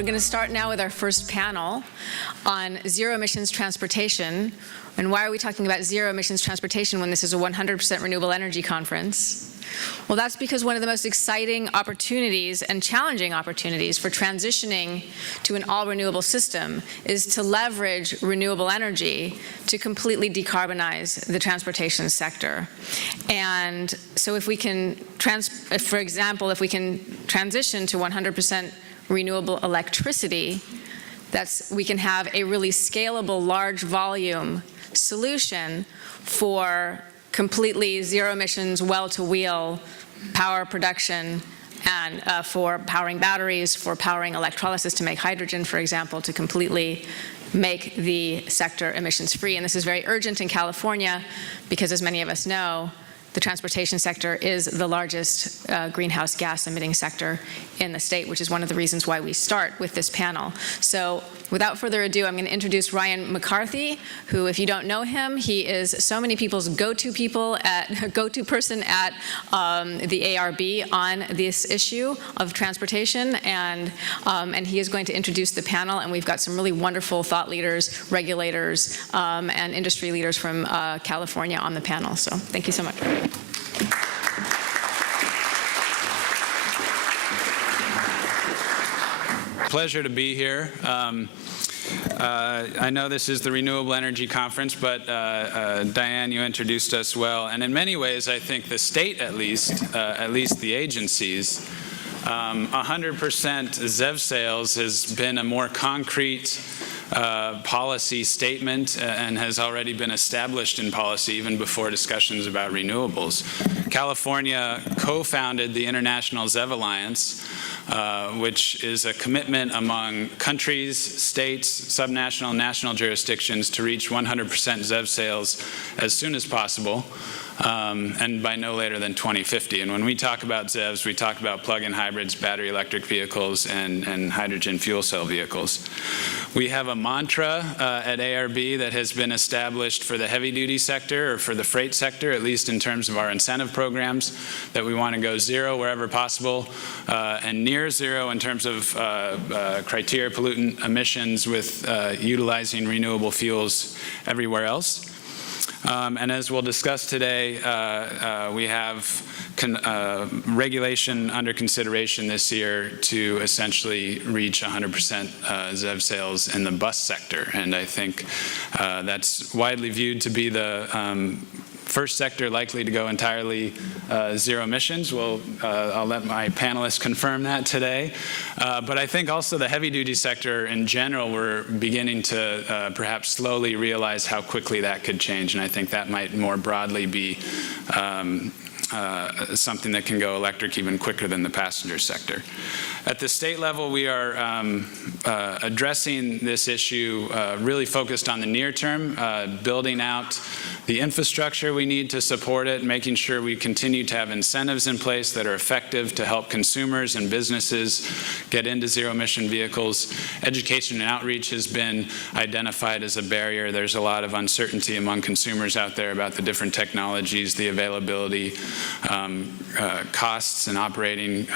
We're going to start now with our first panel on zero emissions transportation. And why are we talking about zero emissions transportation when this is a 100% renewable energy conference? Well, that's because one of the most exciting opportunities and challenging opportunities for transitioning to an all-renewable system is to leverage renewable energy to completely decarbonize the transportation sector. And so if we can, for example, if we can transition to 100% renewable electricity, we can have a really scalable, large volume solution for completely zero emissions, well-to-wheel power production, and for powering batteries, for powering electrolysis to make hydrogen, for example, to completely make the sector emissions free. And this is very urgent in California because, as many of us know, the transportation sector is the largest greenhouse gas emitting sector in the state, which is one of the reasons why we start with this panel. So without further ado, I'm going to introduce Ryan McCarthy, who, if you don't know him, he is so many people's go-to person at the ARB on this issue of transportation, and he is going to introduce the panel, and we've got some really wonderful thought leaders, regulators, and industry leaders from California on the panel. So thank you so much. Pleasure to be here. I know this is the Renewable Energy Conference, but Diane, you introduced us well. And in many ways, I think the state, at least the agencies, 100% ZEV sales has been a more concrete policy statement and has already been established in policy even before discussions about renewables. California co-founded the International ZEV Alliance, which is a commitment among countries, states, subnational, and national jurisdictions to reach 100% ZEV sales as soon as possible, and by no later than 2050. And when we talk about ZEVs, we talk about plug-in hybrids, battery electric vehicles, and hydrogen fuel cell vehicles. We have a mantra at ARB that has been established for the heavy-duty sector, or for the freight sector, at least in terms of our incentive programs, that we want to go zero wherever possible, and near zero in terms of criteria pollutant emissions with utilizing renewable fuels everywhere else. And as we'll discuss today, we have regulation under consideration this year to essentially reach 100% ZEV sales in the bus sector. And I think that's widely viewed to be the first sector likely to go entirely zero emissions. I'll let my panelists confirm that today. But I think also the heavy-duty sector in general, we're beginning to perhaps slowly realize how quickly that could change, and I think that might more broadly be something that can go electric even quicker than the passenger sector. At the state level, we are addressing this issue really focused on the near term, building out the infrastructure we need to support it, making sure we continue to have incentives in place that are effective to help consumers and businesses get into zero-emission vehicles. Education and outreach has been identified as a barrier. There's a lot of uncertainty among consumers out there about the different technologies, the availability, costs, and operating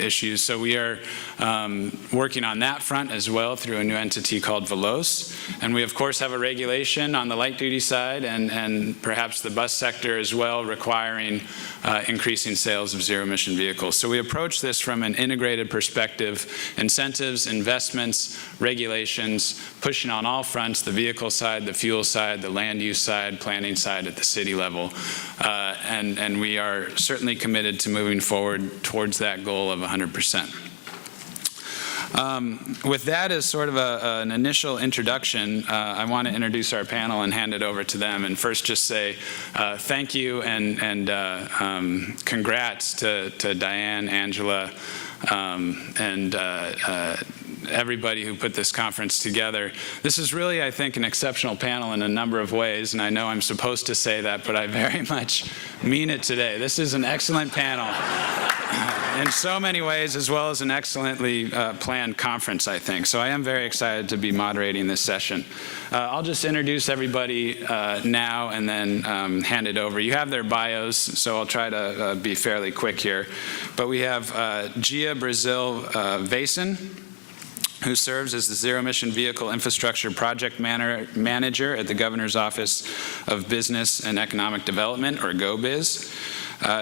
issues. So we are working on that front as well through a new entity called Veloce. And we, of course, have a regulation on the light-duty side and perhaps the bus sector as well, requiring increasing sales of zero-emission vehicles. So we approach this from an integrated perspective: incentives, investments, regulations, pushing on all fronts: the vehicle side, the fuel side, the land use side, planning side at the city level. And we are certainly committed to moving forward towards that goal of 100%. With that as sort of an initial introduction, I want to introduce our panel and hand it over to them, and first just say thank you and congrats to Diane, Angela, and everybody who put this conference together. This is really, I think, an exceptional panel in a number of ways, and I know I'm supposed to say that, but I very much mean it today. This is an excellent panel in so many ways, as well as an excellently planned conference, I think. So I am very excited to be moderating this session. I'll just introduce everybody now and then hand it over. You have their bios, so I'll try to be fairly quick here. But we have Gia Brazil Vacin, who serves as the Zero Emission Vehicle Infrastructure Project Manager at the Governor's Office of Business and Economic Development, or GO-Biz.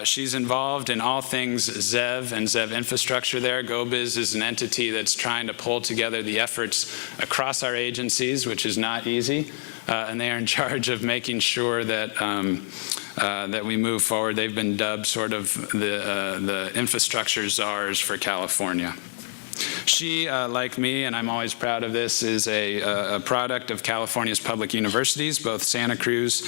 She's involved in all things ZEV and ZEV infrastructure there. GO-Biz is an entity that's trying to pull together the efforts across our agencies, which is not easy, and they are in charge of making sure that that we move forward. They've been dubbed sort of the infrastructure czars for California. She, like me, and I'm always proud of this, is a product of California's public universities, both Santa Cruz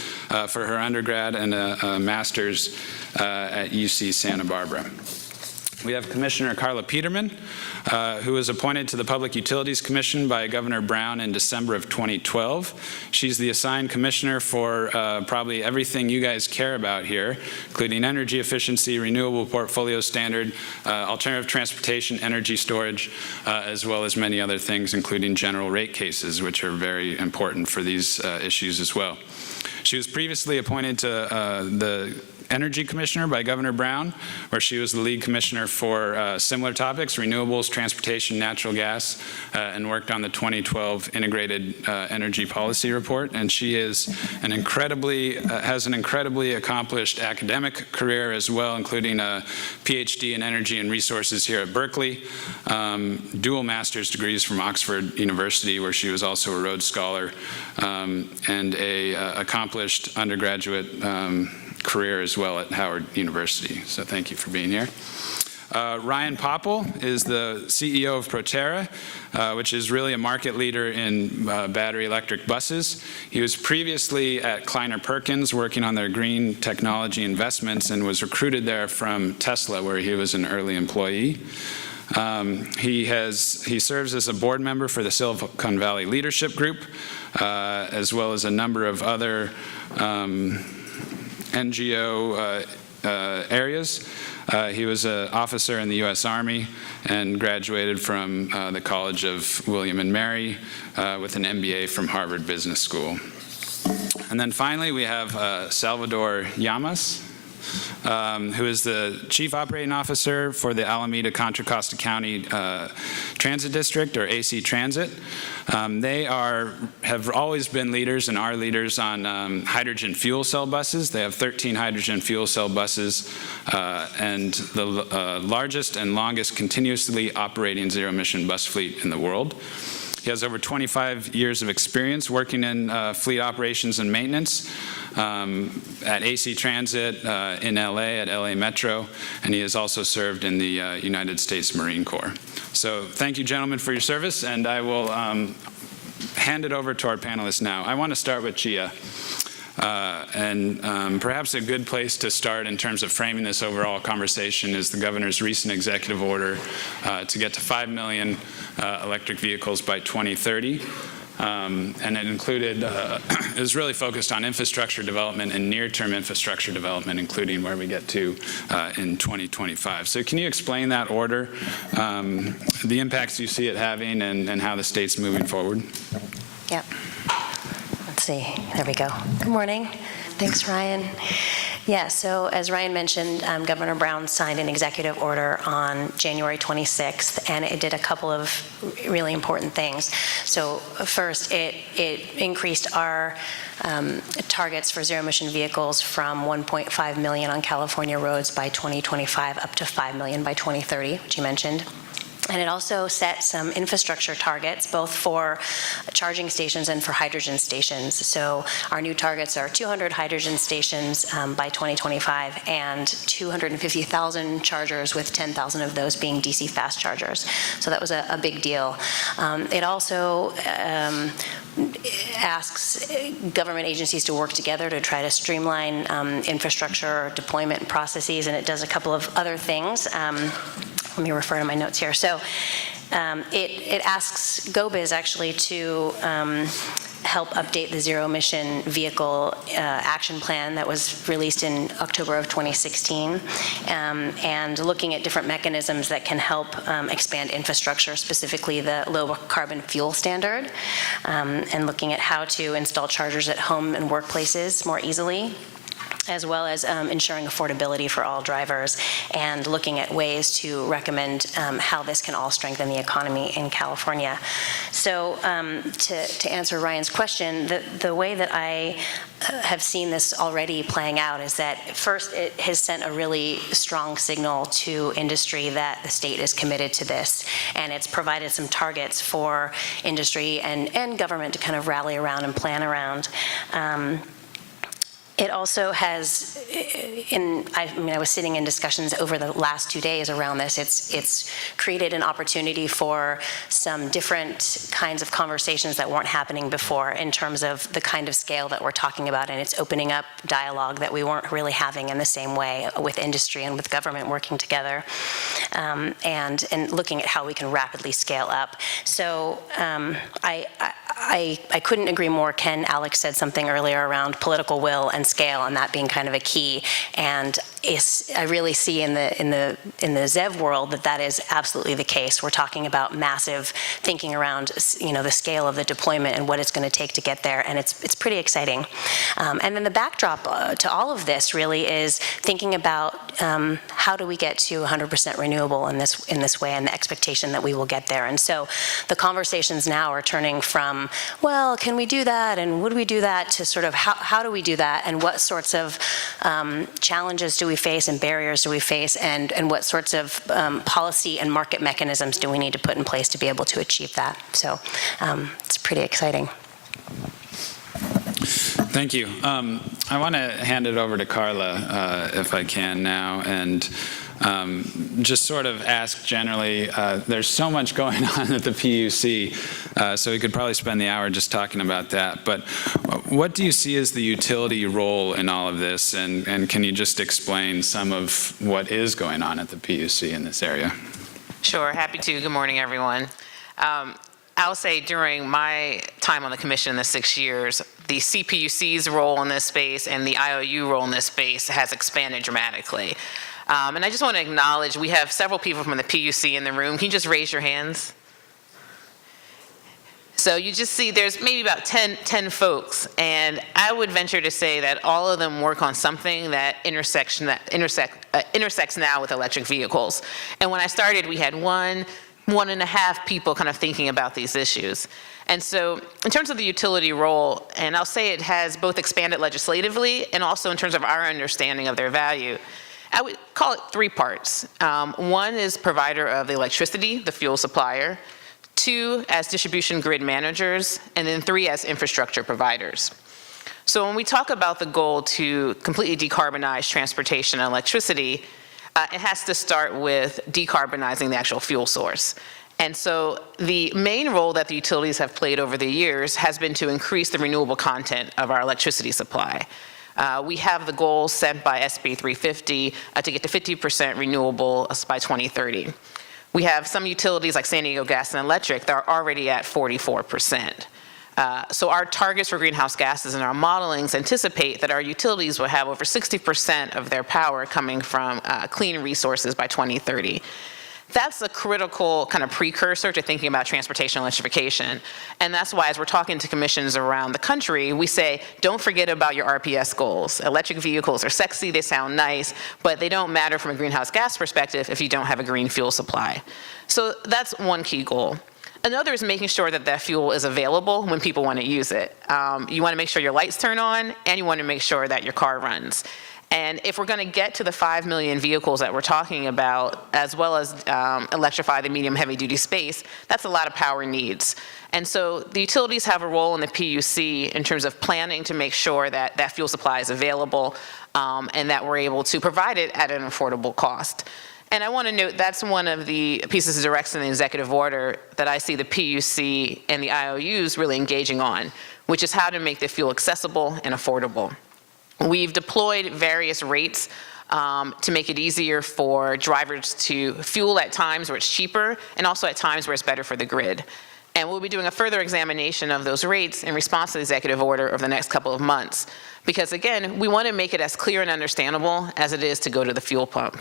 for her undergrad and a master's at UC Santa Barbara. We have Commissioner Carla Peterman, who was appointed to the Public Utilities Commission by Governor Brown in December of 2012. She's the assigned commissioner for probably everything you guys care about here, including energy efficiency, renewable portfolio standard, alternative transportation, energy storage, as well as many other things, including general rate cases, which are very important for these issues as well. She was previously appointed to the Energy Commissioner by Governor Brown, where she was the lead commissioner for similar topics, renewables, transportation, natural gas, and worked on the 2012 Integrated Energy Policy Report. And she is has an incredibly accomplished academic career as well, including a PhD in energy and resources here at Berkeley, dual master's degrees from Oxford University, where she was also a Rhodes Scholar, and a accomplished undergraduate career as well at Howard University. So thank you for being here. Ryan Popple is the CEO of Proterra, which is really a market leader in battery electric buses. He was previously at Kleiner Perkins working on their green technology investments and was recruited there from Tesla, where he was an early employee. He serves as a board member for the Silicon Valley Leadership Group, as well as a number of other NGO areas. He was an officer in the U.S. Army and graduated from the College of William and Mary with an MBA from Harvard Business School. And then finally, we have Salvador Llamas, who is the Chief Operating Officer for the Alameda-Contra Costa County Transit District, or AC Transit. They have always been leaders and are leaders on hydrogen fuel cell buses. They have 13 hydrogen fuel cell buses and the largest and longest continuously operating zero-emission bus fleet in the world. He has over 25 years of experience working in fleet operations and maintenance at AC Transit in LA, at LA Metro, and he has also served in the United States Marine Corps. So thank you, gentlemen, for your service, and I will hand it over to our panelists now. I want to start with Gia. Perhaps a good place to start in terms of framing this overall conversation is the governor's recent executive order to get to 5 million electric vehicles by 2030. And it included, it was really focused on infrastructure development and near-term infrastructure development, including where we get to in 2025. So can you explain that order, the impacts you see it having, and how the state's moving forward? Yep. Let's see, there we go. Good morning. Thanks, Ryan. Yeah, so as Ryan mentioned, Governor Brown signed an executive order on January 26th, and it did a couple of really important things. So first, it increased our targets for zero-emission vehicles from 1.5 million on California roads by 2025 up to 5 million by 2030, which you mentioned. And it also set some infrastructure targets, both for charging stations and for hydrogen stations. So our new targets are 200 hydrogen stations by 2025 and 250,000 chargers, with 10,000 of those being DC fast chargers. So that was a big deal. It also asks government agencies to work together to try to streamline infrastructure deployment processes, and it does a couple of other things. Let me refer to my notes here. So it asks GO-Biz actually to help update the zero-emission vehicle action plan that was released in October of 2016, and looking at different mechanisms that can help expand infrastructure, specifically the low-carbon fuel standard, and looking at how to install chargers at home and workplaces more easily. as well as ensuring affordability for all drivers and looking at ways to recommend how this can all strengthen the economy in California. So to answer Ryan's question, the way that I have seen this already playing out is that first it has sent a really strong signal to industry that the state is committed to this, and it's provided some targets for industry and government to kind of rally around and plan around. It also has, I was sitting in discussions over the last 2 days around this. It's created an opportunity for some different kinds of conversations that weren't happening before in terms of the kind of scale that we're talking about, and it's opening up dialogue that we weren't really having in the same way with industry and with government working together, and looking at how we can rapidly scale up. So I couldn't agree more. Alex said something earlier around political will and scale, and that being kind of a key. And I really see in the ZEV world that is absolutely the case. We're talking about massive thinking around, the scale of the deployment and what it's going to take to get there, and it's pretty exciting. And then the backdrop to all of this really is thinking about how do we get to 100% renewable in this way, and the expectation that we will get there. And so the conversations now are turning from, well, can we do that, and would we do that, to sort of how do we do that, and what sorts of challenges do we face and barriers do we face, and what sorts of policy and market mechanisms do we need to put in place to be able to achieve that. So it's pretty exciting. Thank you. I want to hand it over to Carla, if I can now, and just sort of ask generally, there's so much going on at the PUC, so we could probably spend the hour just talking about that, but what do you see as the utility role in all of this, and can you just explain some of what is going on at the PUC in this area? Sure, happy to. Good morning, everyone. I'll say during my time on the commission in the 6 years, the CPUC's role in this space and the IOU role in this space has expanded dramatically. And I just want to acknowledge, we have several people from the PUC in the room. Can you just raise your hands? So you just see there's maybe about 10 folks, and I would venture to say that all of them work on something that intersects now with electric vehicles. And when I started, we had one and a half people kind of thinking about these issues. And so in terms of the utility role, and I'll say it has both expanded legislatively and also in terms of our understanding of their value, I would call it 3 parts. One is provider of the electricity, the fuel supplier. 2 as distribution grid managers, and then 3 as infrastructure providers. So when we talk about the goal to completely decarbonize transportation and electricity, it has to start with decarbonizing the actual fuel source. And so the main role that the utilities have played over the years has been to increase the renewable content of our electricity supply. We have the goal set by SB 350 to get to 50% renewable by 2030. We have some utilities like San Diego Gas and Electric that are already at 44%. So our targets for greenhouse gases and our modelings anticipate that our utilities will have over 60% of their power coming from clean resources by 2030. That's a critical kind of precursor to thinking about transportation electrification. And that's why as we're talking to commissions around the country, we say, don't forget about your RPS goals. Electric vehicles are sexy, they sound nice, but they don't matter from a greenhouse gas perspective if you don't have a green fuel supply. So that's one key goal. Another is making sure that that fuel is available when people want to use it. You want to make sure your lights turn on, and you want to make sure that your car runs. And if we're going to get to the 5 million vehicles that we're talking about, as well as electrify the medium heavy duty space, that's a lot of power needs. And so the utilities have a role in the PUC in terms of planning to make sure that that fuel supply is available and that we're able to provide it at an affordable cost. And I want to note that's one of the pieces of direction in the executive order that I see the PUC and the IOUs really engaging on, which is how to make the fuel accessible and affordable. We've deployed various rates to make it easier for drivers to fuel at times where it's cheaper and also at times where it's better for the grid. And we'll be doing a further examination of those rates in response to the executive order over the next couple of months. Because again, we want to make it as clear and understandable as it is to go to the fuel pump.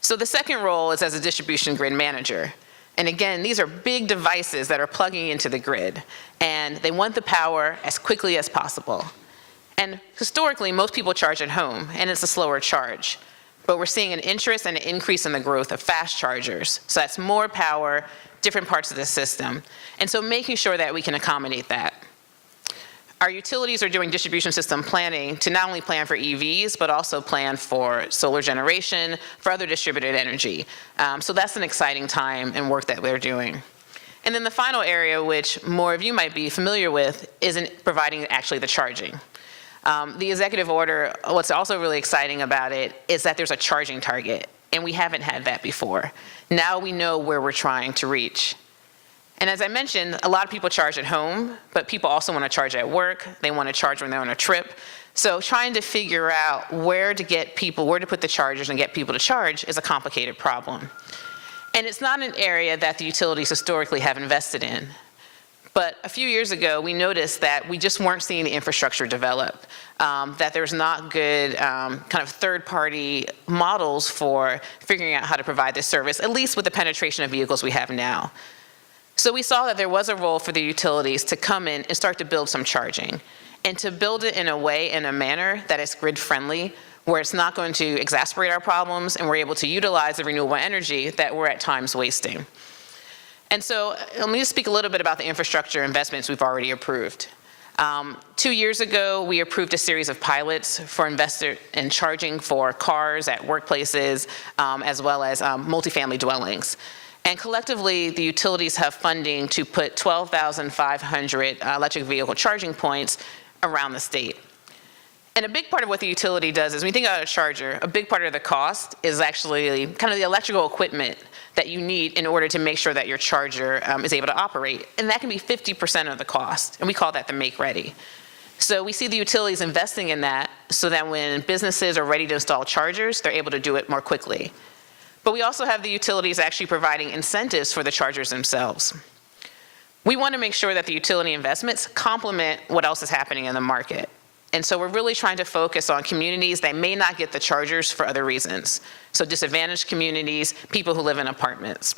So the second role is as a distribution grid manager. And again, these are big devices that are plugging into the grid. And they want the power as quickly as possible. And historically, most people charge at home, and it's a slower charge. But we're seeing an interest and an increase in the growth of fast chargers. So that's more power, different parts of the system. And so making sure that we can accommodate that. Our utilities are doing distribution system planning to not only plan for EVs, but also plan for solar generation, for other distributed energy. So that's an exciting time and work that we're doing. And then the final area, which more of you might be familiar with, is in providing actually the charging. The executive order, what's also really exciting about it is that there's a charging target, and we haven't had that before. Now we know where we're trying to reach. And as I mentioned, a lot of people charge at home, but people also want to charge at work. They want to charge when they're on a trip. So trying to figure out where to get people, where to put the chargers and get people to charge is a complicated problem. And it's not an area that the utilities historically have invested in. But a few years ago, we noticed that we just weren't seeing the infrastructure develop, that there's not good kind of third-party models for figuring out how to provide this service, at least with the penetration of vehicles we have now. So we saw that there was a role for the utilities to come in and start to build some charging, and to build it in a way, in a manner that is grid-friendly, where it's not going to exacerbate our problems, and we're able to utilize the renewable energy that we're at times wasting. And so let me just speak a little bit about the infrastructure investments we've already approved. 2 years ago, we approved a series of pilots for investor in charging for cars at workplaces, as well as multifamily dwellings. And collectively, the utilities have funding to put 12,500 electric vehicle charging points around the state. And a big part of what the utility does is when you think about a charger, a big part of the cost is actually kind of the electrical equipment that you need in order to make sure that your charger is able to operate. And that can be 50% of the cost, and we call that the make ready. So we see the utilities investing in that so that when businesses are ready to install chargers, they're able to do it more quickly. But we also have the utilities actually providing incentives for the chargers themselves. We want to make sure that the utility investments complement what else is happening in the market. And so we're really trying to focus on communities that may not get the chargers for other reasons. So disadvantaged communities, people who live in apartments.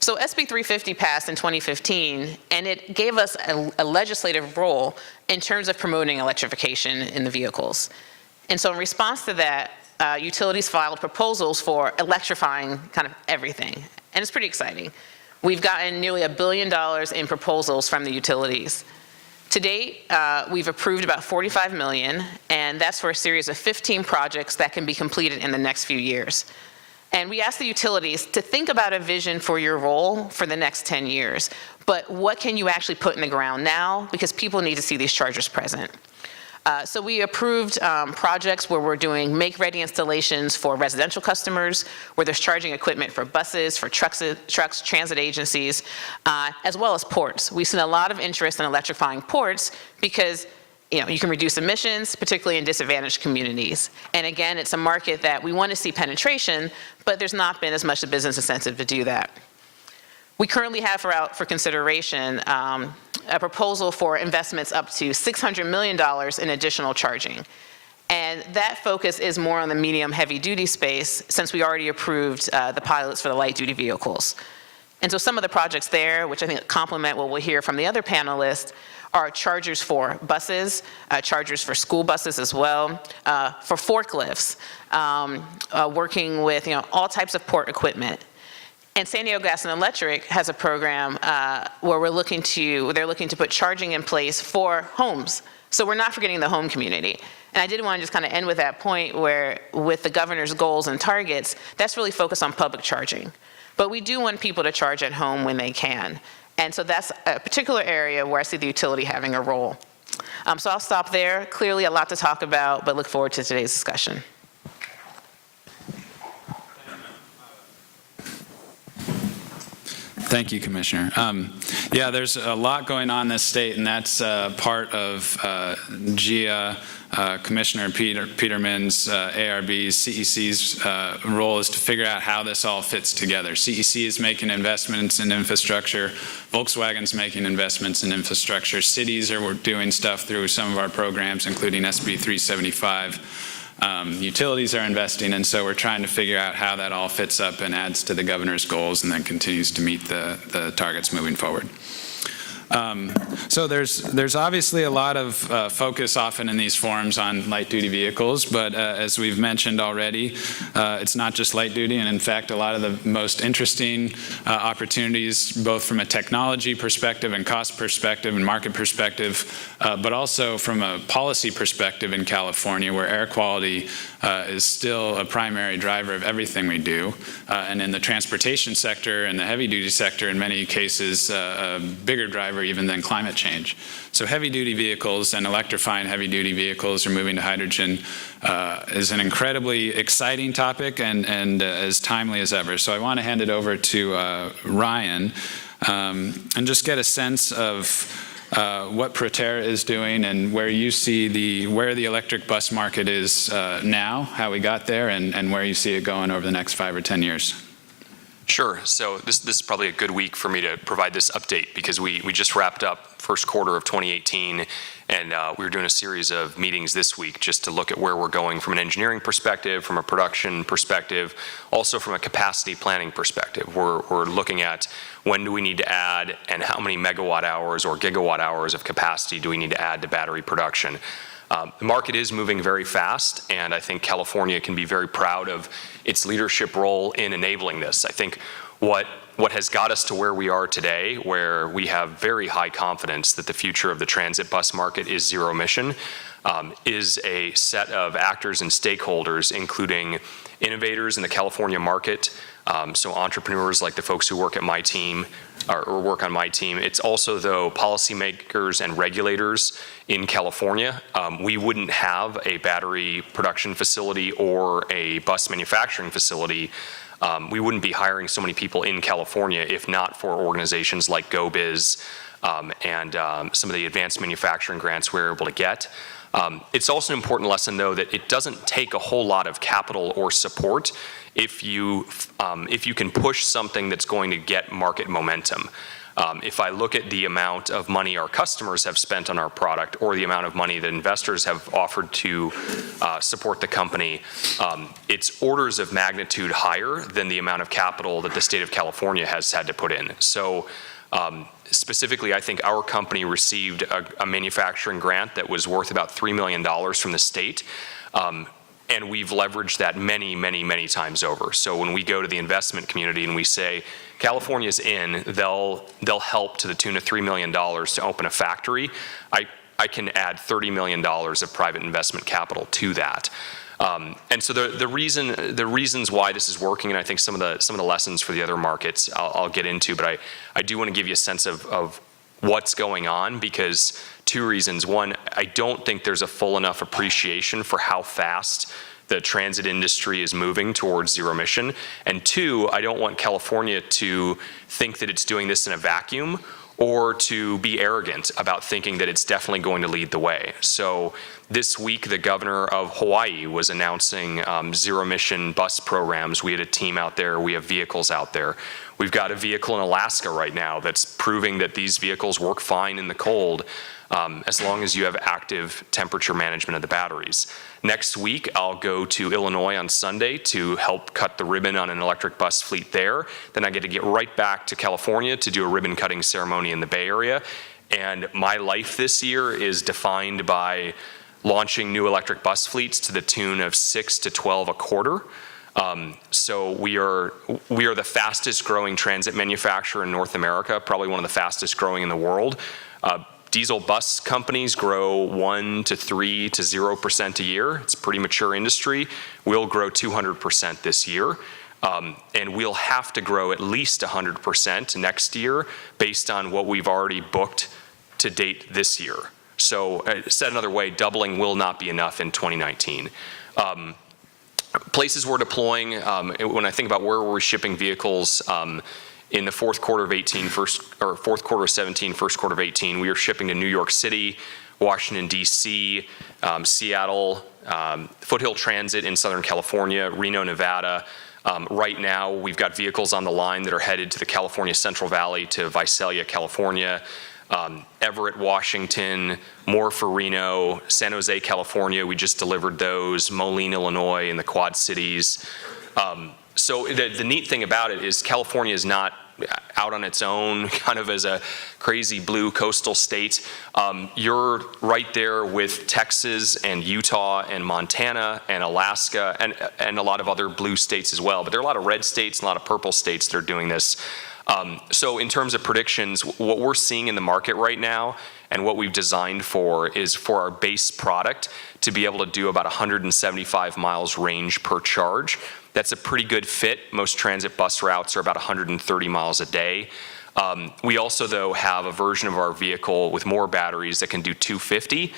So SB 350 passed in 2015, and it gave us a legislative role in terms of promoting electrification in the vehicles. And so in response to that, utilities filed proposals for electrifying kind of everything. And it's pretty exciting. We've gotten nearly $1 billion in proposals from the utilities. To date, we've approved about $45 million, and that's for a series of 15 projects that can be completed in the next few years. And we asked the utilities to think about a vision for your role for the next 10 years, but what can you actually put in the ground now? Because people need to see these chargers present. So we approved projects where we're doing make-ready installations for residential customers, where there's charging equipment for buses, for trucks, transit agencies, as well as ports. We've seen a lot of interest in electrifying ports because you can reduce emissions, particularly in disadvantaged communities. And again, it's a market that we want to see penetration, but there's not been as much a business incentive to do that. We currently have for consideration a proposal for investments up to $600 million in additional charging. And that focus is more on the medium heavy-duty space since we already approved the pilots for the light-duty vehicles. And so some of the projects there, which I think complement what we'll hear from the other panelists, are chargers for buses, chargers for school buses as well, for forklifts, working with all types of port equipment. And San Diego Gas and Electric has a program where they're looking to put charging in place for homes. So we're not forgetting the home community. And I did want to just kind of end with that point where with the governor's goals and targets, that's really focused on public charging. But we do want people to charge at home when they can. And so that's a particular area where I see the utility having a role. So I'll stop there. Clearly a lot to talk about, but look forward to today's discussion. Thank you, Commissioner. Yeah, there's a lot going on in this state, and that's part of GIA, Commissioner Peterman's, ARB's, CEC's role is to figure out how this all fits together. CEC is making investments in infrastructure. Volkswagen's making investments in infrastructure. Cities are doing stuff through some of our programs, including SB 375. Utilities are investing, and so we're trying to figure out how that all fits up and adds to the governor's goals and then continues to meet the targets moving forward. So there's obviously a lot of focus often in these forums on light-duty vehicles, but as we've mentioned already, it's not just light-duty, and in fact, a lot of the most interesting opportunities, both from a technology perspective and cost perspective and market perspective, but also from a policy perspective in California, where air quality is still a primary driver of everything we do, and in the transportation sector and the heavy-duty sector, in many cases, a bigger driver even than climate change. So heavy-duty vehicles and electrifying heavy-duty vehicles or moving to hydrogen is an incredibly exciting topic and as timely as ever. So I want to hand it over to Ryan and just get a sense of what Proterra is doing and where you see where the electric bus market is now, how we got there, and where you see it going over the next 5 or 10 years. Sure. So this is probably a good week for me to provide this update because we just wrapped up first quarter of 2018, and we were doing a series of meetings this week just to look at where we're going from an engineering perspective, from a production perspective, also from a capacity planning perspective. We're looking at when do we need to add and how many megawatt hours or gigawatt hours of capacity do we need to add to battery production. The market is moving very fast, and I think California can be very proud of its leadership role in enabling this. I think what has got us to where we are today, where we have very high confidence that the future of the transit bus market is zero emission, is a set of actors and stakeholders, including innovators in the California market, so entrepreneurs like the folks who work at my team, or work on my team. It's also, though, policymakers and regulators in California. We wouldn't have a battery production facility or a bus manufacturing facility. We wouldn't be hiring so many people in California if not for organizations like GO-Biz and some of the advanced manufacturing grants we're able to get. It's also an important lesson, though, that it doesn't take a whole lot of capital or support if you can push something that's going to get market momentum. If I look at the amount of money our customers have spent on our product or the amount of money that investors have offered to support the company, it's orders of magnitude higher than the amount of capital that the state of California has had to put in. So specifically, I think our company received a manufacturing grant that was worth about $3 million from the state. And we've leveraged that many, many, many times over. So when we go to the investment community and we say, California's in, they'll help to the tune of $3 million to open a factory, I can add $30 million of private investment capital to that. And so the reasons why this is working, and I think some of the lessons for the other markets I'll get into, but I do want to give you a sense of what's going on, because two reasons. One, I don't think there's a full enough appreciation for how fast the transit industry is moving towards zero emission. And two, I don't want California to think that it's doing this in a vacuum or to be arrogant about thinking that it's definitely going to lead the way. So this week, the governor of Hawaii was announcing zero emission bus programs. We had a team out there, we have vehicles out there. We've got a vehicle in Alaska right now that's proving that these vehicles work fine in the cold as long as you have active temperature management of the batteries. Next week, I'll go to Illinois on Sunday to help cut the ribbon on an electric bus fleet there. Then I get to get right back to California to do a ribbon cutting ceremony in the Bay Area. And my life this year is defined by launching new electric bus fleets to the tune of 6 to 12 a quarter. So we are the fastest growing transit manufacturer in North America, probably one of the fastest growing in the world. Diesel bus companies grow 1 to 3 to 0% a year. It's a pretty mature industry. We'll grow 200% this year. And we'll have to grow at least 100% next year based on what we've already booked to date this year. So said another way, doubling will not be enough in 2019. Places we're deploying, when I think about where we're shipping vehicles, in the fourth quarter of 18, fourth quarter of 17, first quarter of 18, we are shipping to New York City, Washington, D.C., Seattle, Foothill Transit in Southern California, Reno, Nevada. Right now, we've got vehicles on the line that are headed to the California Central Valley to Visalia, California, Everett, Washington, more for Reno, San Jose, California, we just delivered those, Moline, Illinois, and the Quad Cities. So the neat thing about it is California is not out on its own, kind of as a crazy blue coastal state. You're right there with Texas and Utah and Montana and Alaska and a lot of other blue states as well. But there are a lot of red states and a lot of purple states that are doing this. So in terms of predictions, what we're seeing in the market right now and what we've designed for is for our base product to be able to do about 175 miles range per charge. That's a pretty good fit. Most transit bus routes are about 130 miles a day. We also, though, have a version of our vehicle with more batteries that can do 250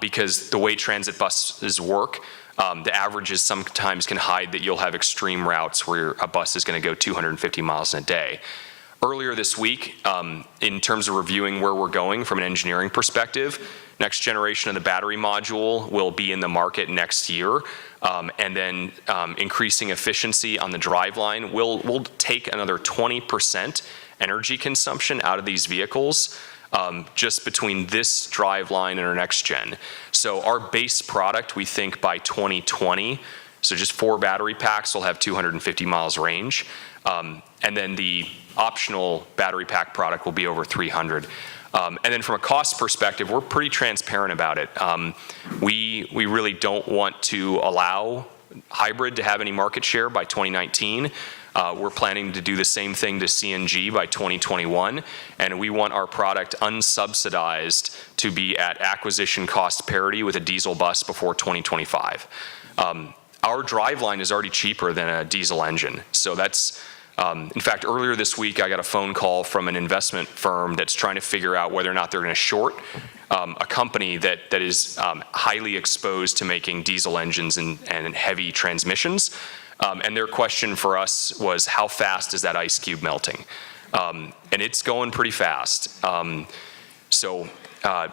because the way transit buses work, the averages sometimes can hide that you'll have extreme routes where a bus is going to go 250 miles in a day. Earlier this week, in terms of reviewing where we're going from an engineering perspective, next generation of the battery module will be in the market next year. And then increasing efficiency on the driveline will take another 20% energy consumption out of these vehicles just between this driveline and our next gen. So our base product, we think by 2020, so just 4 battery packs will have 250 miles range. And then the optional battery pack product will be over 300. And then from a cost perspective, we're pretty transparent about it. We really don't want to allow hybrid to have any market share by 2019. We're planning to do the same thing to CNG by 2021, and we want our product unsubsidized to be at acquisition cost parity with a diesel bus before 2025. Our driveline is already cheaper than a diesel engine, so that's in fact, earlier this week, I got a phone call from an investment firm that's trying to figure out whether or not they're going to short a company that is highly exposed to making diesel engines and heavy transmissions. And their question for us was, how fast is that ice cube melting? And it's going pretty fast.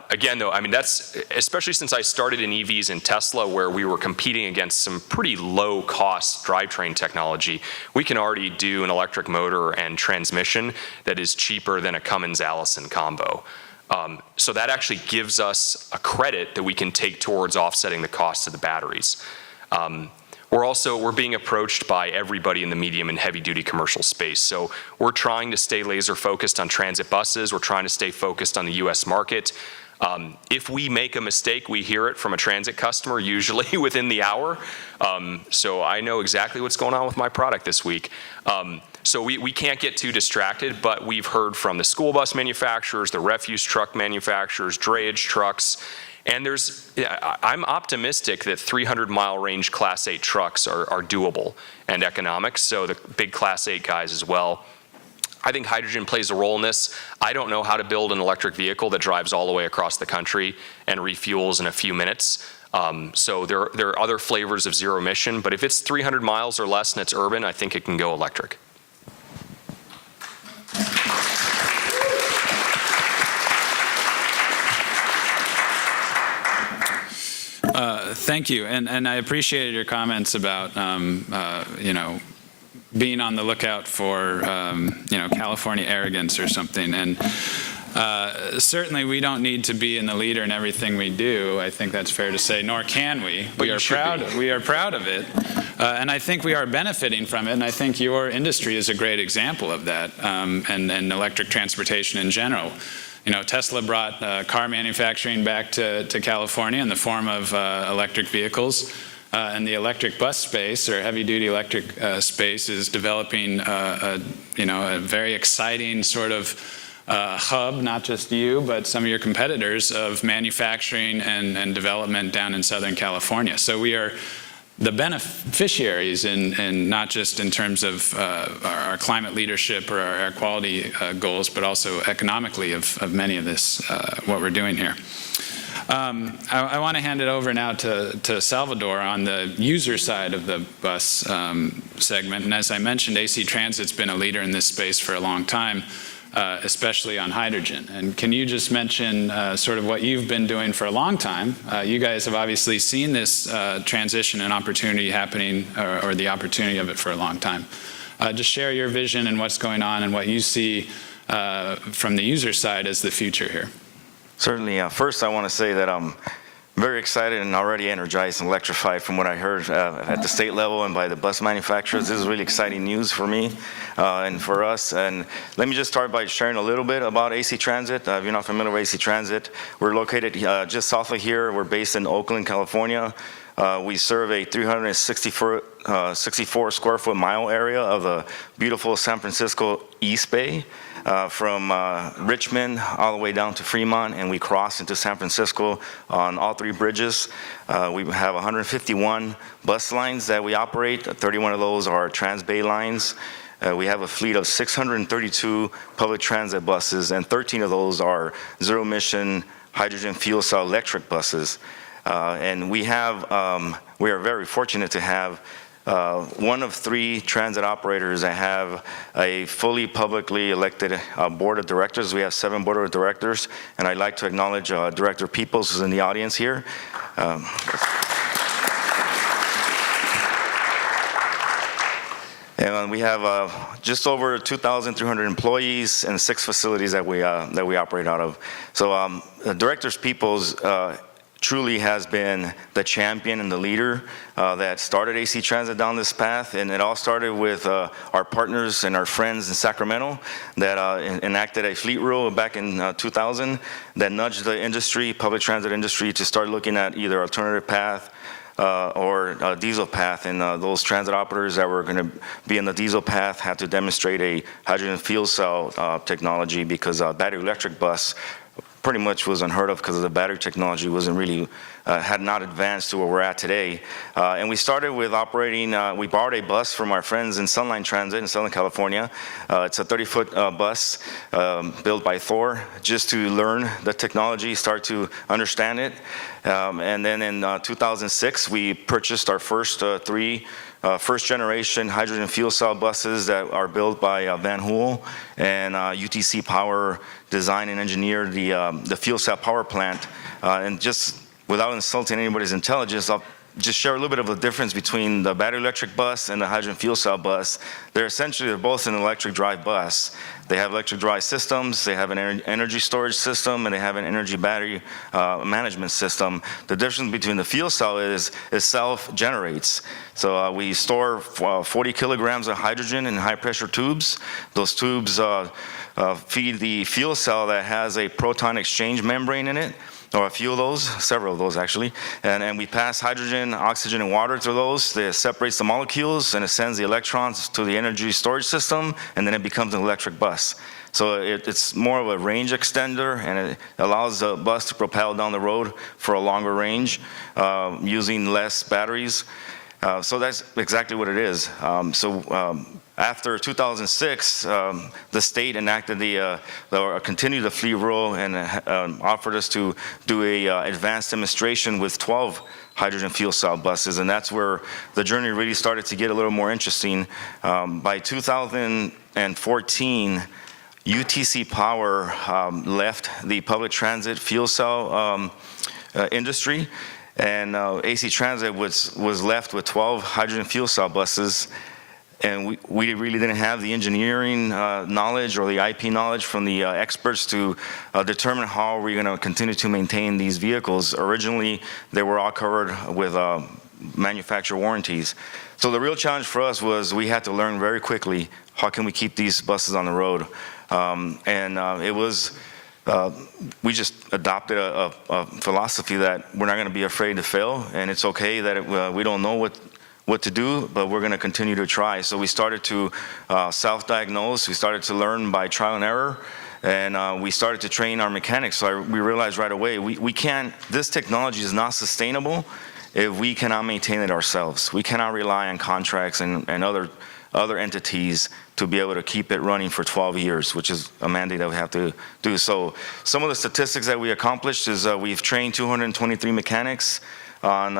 Again, though, I mean, that's, especially since I started in EVs in Tesla, where we were competing against some pretty low-cost drivetrain technology, we can already do an electric motor and transmission that is cheaper than a Cummins-Allison combo. So that actually gives us a credit that we can take towards offsetting the cost of the batteries. We're being approached by everybody in the medium and heavy duty commercial space. So we're trying to stay laser focused on transit buses. We're trying to stay focused on the US market. If we make a mistake, we hear it from a transit customer, usually within the hour. So I know exactly what's going on with my product this week. So we can't get too distracted, but we've heard from the school bus manufacturers, the refuse truck manufacturers, drayage trucks, and I'm optimistic that 300-mile range Class 8 trucks are doable and economic, so the big Class 8 guys as well. I think hydrogen plays a role in this. I don't know how to build an electric vehicle that drives all the way across the country and refuels in a few minutes. So there are other flavors of zero emission, but if it's 300 miles or less and it's urban, I think it can go electric. Thank you, and I appreciated your comments about being on the lookout for California arrogance or something. And certainly we don't need to be in the leader in everything we do. I think that's fair to say, nor can we. But We are proud of it, and I think we are benefiting from it. And I think your industry is a great example of that, and electric transportation in general. Tesla brought car manufacturing back to California in the form of electric vehicles. And the electric bus space, or heavy-duty electric space, is developing a very exciting sort of hub, not just you, but some of your competitors, of manufacturing and development down in Southern California. So we are the beneficiaries, in not just in terms of our climate leadership or our air quality goals, but also economically of many of this, what we're doing here. I want to hand it over now to Salvador on the user side of the bus segment. And as I mentioned, AC Transit's been a leader in this space for a long time, especially on hydrogen. And can you just mention sort of what you've been doing for a long time? You guys have obviously seen this transition and opportunity happening, or the opportunity of it, for a long time. Just share your vision and what's going on and what you see from the user side as the future here. Certainly. First, I want to say that I'm very excited and already energized and electrified from what I heard at the state level and by the bus manufacturers. This is really exciting news for me and for us. And let me just start by sharing a little bit about AC Transit. If you're not familiar with AC Transit, we're located just south of here. We're based in Oakland, California. We serve a 364 square foot mile area of the beautiful San Francisco East Bay. From Richmond all the way down to Fremont, and we cross into San Francisco on all 3 bridges. We have 151 bus lines that we operate. 31 of those are Trans-Bay lines. We have a fleet of 632 public transit buses, and 13 of those are zero-emission hydrogen fuel cell electric buses. And we are very fortunate to have one of 3 transit operators that have a fully publicly elected board of directors. We have 7 board of directors, and I'd like to acknowledge Director Peoples, who's in the audience here. And we have just over 2,300 employees and 6 facilities that we operate out of. So Director Peoples truly has been the champion and the leader that started AC Transit down this path, and it all started with our partners and our friends in Sacramento that enacted a fleet rule back in 2000 that nudged the industry, public transit industry, to start looking at either alternative path or diesel path, and those transit operators that were going to be in the diesel path had to demonstrate a hydrogen fuel cell technology, because battery electric bus pretty much was unheard of because the battery technology wasn't really, had not advanced to where we're at today. And we started with operating, we borrowed a bus from our friends in Sunline Transit in Southern California. It's a 30-foot bus built by Thor, just to learn the technology, start to understand it. And then in 2006, we purchased our first 3 first-generation hydrogen fuel cell buses that are built by Van Hool, and UTC Power designed and engineered the fuel cell power plant. And just without insulting anybody's intelligence, I'll just share a little bit of the difference between the battery electric bus and the hydrogen fuel cell bus. They're both an electric drive bus. They have electric drive systems, they have an energy storage system, and they have an energy battery management system. The difference between the fuel cell is it self-generates. So we store 40 kilograms of hydrogen in high-pressure tubes. Those tubes feed the fuel cell that has a proton exchange membrane in it, or a few of those, several of those actually, and we pass hydrogen, oxygen, and water through those. It separates the molecules and it sends the electrons to the energy storage system, and then it becomes an electric bus. So it's more of a range extender, and it allows the bus to propel down the road for a longer range using less batteries. So that's exactly what it is. After 2006, the state enacted continued the fleet rule and offered us to do a advanced demonstration with 12 hydrogen fuel cell buses, and that's where the journey really started to get a little more interesting. By 2014, UTC Power left the public transit fuel cell industry, and AC Transit was left with 12 hydrogen fuel cell buses. And we really didn't have the engineering knowledge or the IP knowledge from the experts to determine how we're going to continue to maintain these vehicles. Originally, they were all covered with manufacturer warranties. So the real challenge for us was we had to learn very quickly, how can we keep these buses on the road? We just adopted a philosophy that we're not going to be afraid to fail, and it's okay that we don't know what to do, but we're going to continue to try. So we started to self-diagnose. We started to learn by trial and error, and we started to train our mechanics. So we realized right away, this technology is not sustainable if we cannot maintain it ourselves. We cannot rely on contracts and other entities to be able to keep it running for 12 years, which is a mandate that we have to do. So some of the statistics that we accomplished is we've trained 223 mechanics on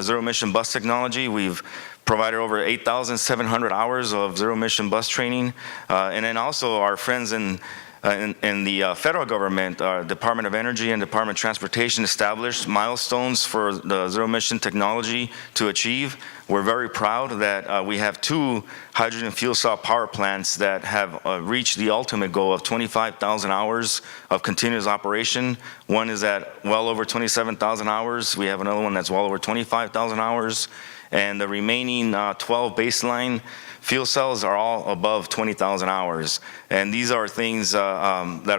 zero-emission bus technology. We've provided over 8,700 hours of zero-emission bus training. And then also our friends in in the federal government, Department of Energy and Department of Transportation established milestones for the zero-emission technology to achieve. We're very proud that we have 2 hydrogen fuel cell power plants that have reached the ultimate goal of 25,000 hours of continuous operation. One is at well over 27,000 hours. We have another one that's well over 25,000 hours. And the remaining 12 baseline fuel cells are all above 20,000 hours. And these are things that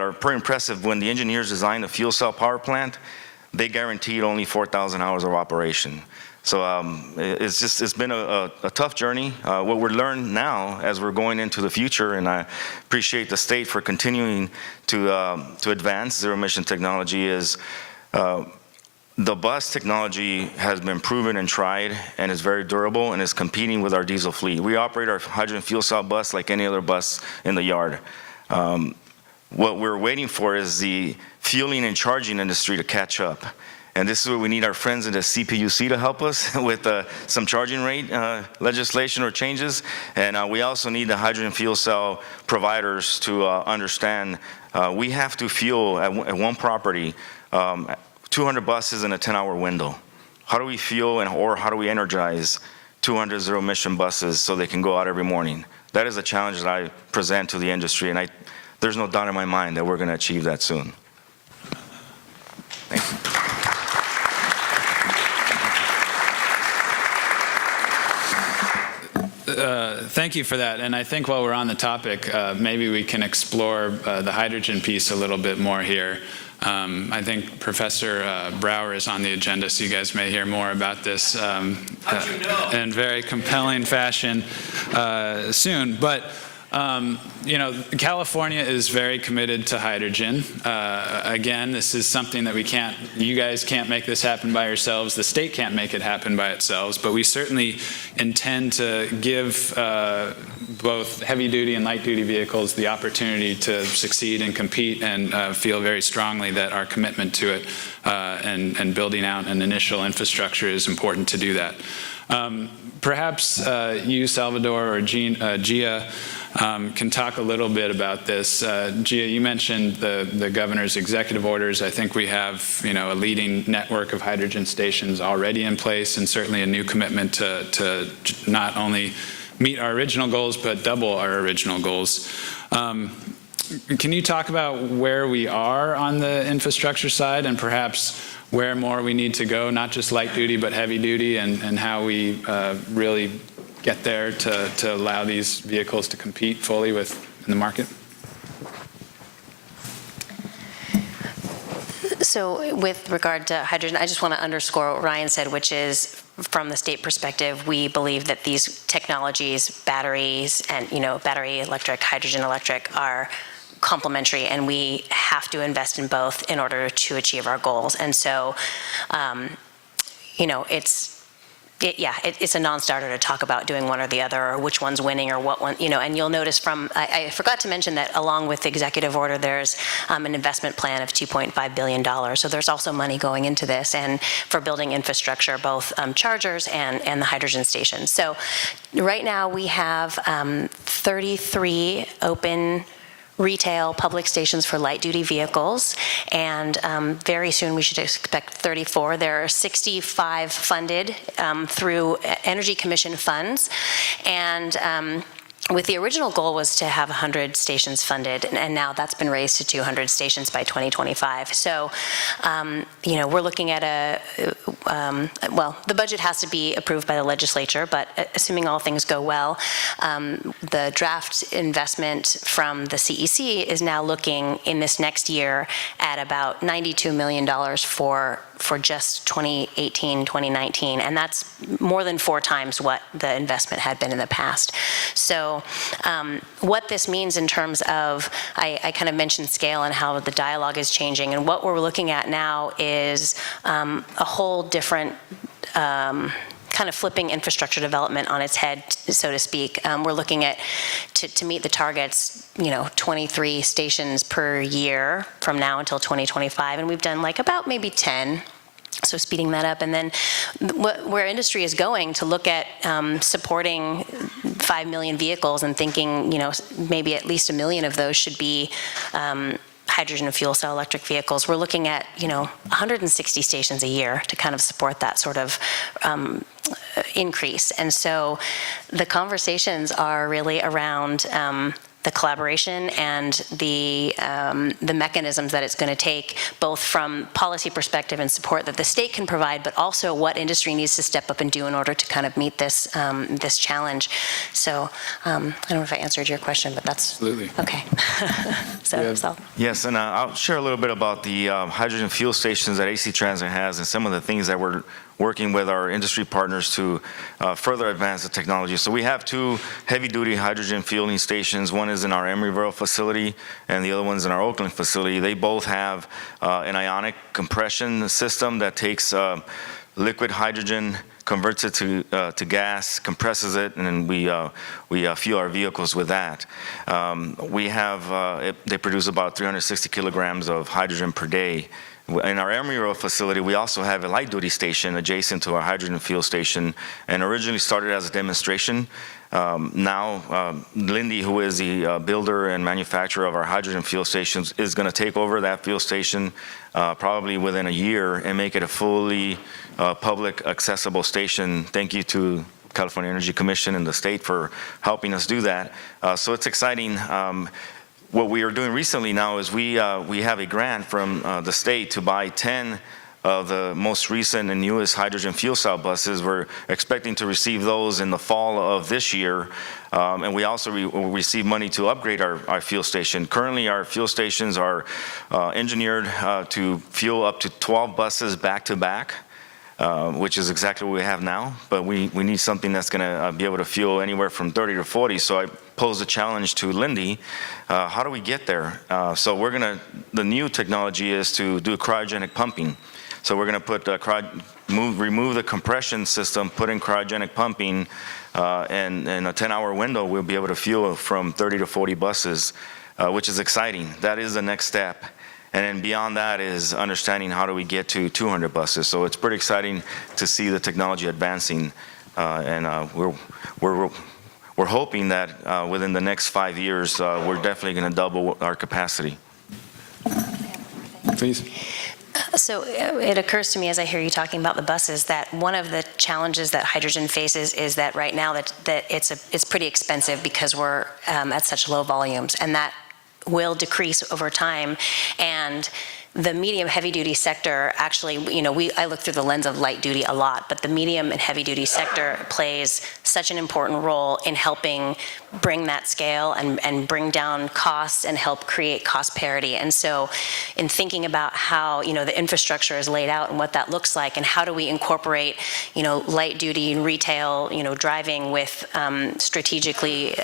are pretty impressive. When the engineers designed the fuel cell power plant, they guaranteed only 4,000 hours of operation. So it's been a tough journey. What we're learning now as we're going into the future, and I appreciate the state for continuing to advance zero-emission technology, is the bus technology has been proven and tried and is very durable and is competing with our diesel fleet. We operate our hydrogen fuel cell bus like any other bus in the yard. What we're waiting for is the fueling and charging industry to catch up. And this is where we need our friends in the CPUC to help us with some charging rate legislation or changes. And we also need the hydrogen fuel cell providers to understand we have to fuel at one property 200 buses in a 10-hour window. How do we fuel or how do we energize 200 zero-emission buses so they can go out every morning? That is a challenge that I present to the industry, and there's no doubt in my mind that we're going to achieve that soon. Thank you. Thank you for that. And I think while we're on the topic, maybe we can explore the hydrogen piece a little bit more here. I think Professor Brower is on the agenda, so you guys may hear more about this in very compelling fashion soon. But you know, California is very committed to hydrogen. Again, this is something that you guys can't make this happen by yourselves. The state can't make it happen by itself, but we certainly intend to give both heavy-duty and light-duty vehicles the opportunity to succeed and compete, and feel very strongly that our commitment to it and building out an initial infrastructure is important to do that. Perhaps you, Salvador, or Gia, can talk a little bit about this. Gia, you mentioned the governor's executive orders. I think we have, you know, a leading network of hydrogen stations already in place, and certainly a new commitment to not only meet our original goals, but double our original goals. Can you talk about where we are on the infrastructure side, and perhaps where more we need to go, not just light duty, but heavy duty, and how we really get there to allow these vehicles to compete fully in the market? So with regard to hydrogen, I just want to underscore what Ryan said, which is, from the state perspective, we believe that these technologies, batteries, and, you know, battery electric, hydrogen electric, are complementary, and we have to invest in both in order to achieve our goals. And so, you know, it's a non-starter to talk about doing one or the other, or which one's winning, or what one, you know. And you'll notice from, I forgot to mention that along with the executive order, there's an investment plan of $2.5 billion. So there's also money going into this, and for building infrastructure, both chargers and the hydrogen stations. So right now we have 33 open retail public stations for light-duty vehicles, and very soon we should expect 34. There are 65 funded through Energy Commission funds, and with the original goal was to have 100 stations funded, and now that's been raised to 200 stations by 2025. So, you know, we're looking at well, the budget has to be approved by the legislature, but assuming all things go well, the draft investment from the CEC is now looking in this next year at about $92 million for just 2018, 2019, and that's more than 4 times what the investment had been in the past. So what this means in terms of, I kind of mentioned scale and how the dialogue is changing, and what we're looking at now is a whole different kind of flipping infrastructure development on its head, so to speak. We're looking at, to meet the targets, you know, 23 stations per year from now until 2025, and we've done like about maybe 10. So speeding that up, and then where industry is going to look at supporting 5 million vehicles and thinking, maybe at least 1 million of those should be hydrogen and fuel cell electric vehicles. We're looking at, 160 stations a year to kind of support that sort of increase. And so the conversations are really around the collaboration and the mechanisms that it's going to take, both from policy perspective and support that the state can provide, but also what industry needs to step up and do in order to kind of meet this this challenge. So I don't know if I answered your question, but that's Absolutely. okay. So Yes, and I'll share a little bit about the hydrogen fuel stations that AC Transit has and some of the things that we're working with our industry partners to further advance the technology. So we have 2 heavy-duty hydrogen fueling stations. One is in our Emeryville facility, and the other one's in our Oakland facility. They both have an ionic compression system that takes liquid hydrogen, converts it to gas, compresses it, and then we fuel our vehicles with that. They produce about 360 kilograms of hydrogen per day. In our Emeryville facility, we also have a light-duty station adjacent to our hydrogen fuel station, and originally started as a demonstration. Now, Lindy, who is the builder and manufacturer of our hydrogen fuel stations, is going to take over that fuel station probably within a year and make it a fully public accessible station. Thank you to California Energy Commission and the state for helping us do that. So it's exciting. What we are doing recently now is we have a grant from the state to buy 10 of the most recent and newest hydrogen fuel cell buses. We're expecting to receive those in the fall of this year. And we also receive money to upgrade our fuel station. Currently, our fuel stations are engineered to fuel up to 12 buses back to back. Which is exactly what we have now, but we need something that's going to be able to fuel anywhere from 30 to 40. So I posed a challenge to Lindy. How do we get there? So the new technology is to do cryogenic pumping. So we're going to put remove the compression system, put in cryogenic pumping, and in a 10-hour window, we'll be able to fuel from 30 to 40 buses, which is exciting. That is the next step. And then beyond that is understanding how do we get to 200 buses. So it's pretty exciting to see the technology advancing, and we're hoping that within the next 5 years, we're definitely going to double our capacity. Please. So it occurs to me as I hear you talking about the buses that one of the challenges that hydrogen faces is that right now that it's pretty expensive because we're at such low volumes, and that will decrease over time. And the medium heavy duty sector actually, I look through the lens of light duty a lot, but the medium and heavy duty sector plays such an important role in helping bring that scale and bring down costs and help create cost parity. And so in thinking about how, the infrastructure is laid out and what that looks like, and how do we incorporate, light duty and retail, driving with strategically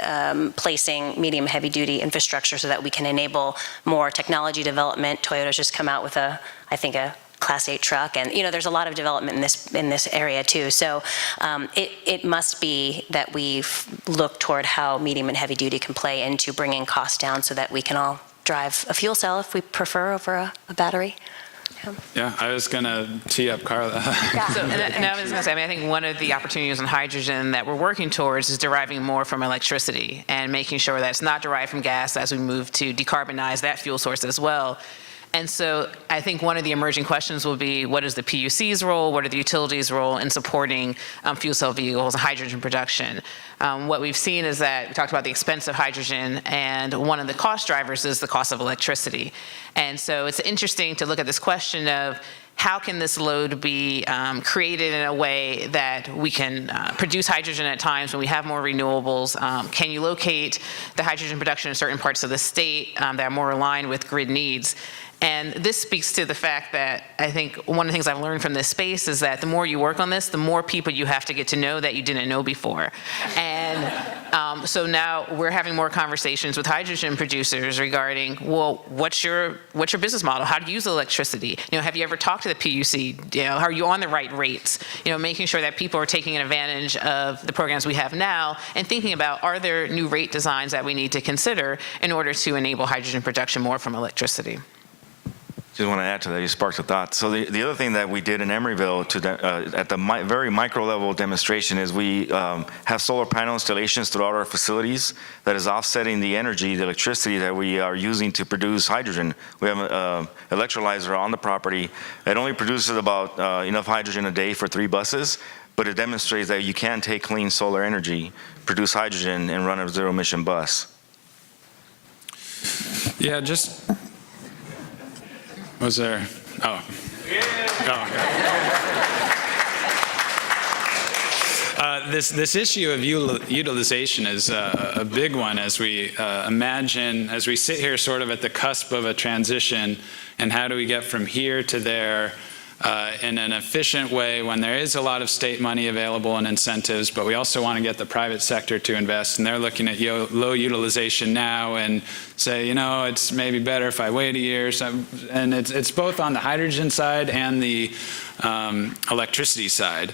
placing medium heavy duty infrastructure so that we can enable more technology development. Toyota's just come out with a Class 8 truck, and there's a lot of development in this area too. So it must be that we look toward how medium and heavy duty can play into bringing costs down so that we can all drive a fuel cell if we prefer over a battery. Yeah, I was going to tee up Carla. So, and I was going to say, I think one of the opportunities in hydrogen that we're working towards is deriving more from electricity and making sure that it's not derived from gas as we move to decarbonize that fuel source as well. And so I think one of the emerging questions will be, what is the PUC's role? What are the utilities' role in supporting fuel cell vehicles and hydrogen production? What we've seen is that we talked about the expense of hydrogen, and one of the cost drivers is the cost of electricity. And so it's interesting to look at this question of how can this load be created in a way that we can produce hydrogen at times when we have more renewables? Can you locate the hydrogen production in certain parts of the state that are more aligned with grid needs? And this speaks to the fact that I think one of the things I've learned from this space is that the more you work on this, the more people you have to get to know that you didn't know before. And so now we're having more conversations with hydrogen producers regarding, well, what's your business model? How do you use electricity? Have you ever talked to the PUC? Are you on the right rates? Making sure that people are taking advantage of the programs we have now and thinking about, are there new rate designs that we need to consider in order to enable hydrogen production more from electricity? Just want to add to that, you sparked a thought. So the other thing that we did in Emeryville at the very micro level demonstration is we have solar panel installations throughout our facilities that is offsetting the energy, the electricity that we are using to produce hydrogen. We have an electrolyzer on the property. It only produces about enough hydrogen a day for 3 buses, but it demonstrates that you can take clean solar energy, produce hydrogen, and run a zero-emission bus. Yeah, just, was there, oh. This issue of utilization is a big one as we imagine, as we sit here sort of at the cusp of a transition, and how do we get from here to there in an efficient way when there is a lot of state money available and incentives, but we also want to get the private sector to invest, and they're looking at low utilization now and say, you know, it's maybe better if I wait a year. So, and it's both on the hydrogen side and the electricity side.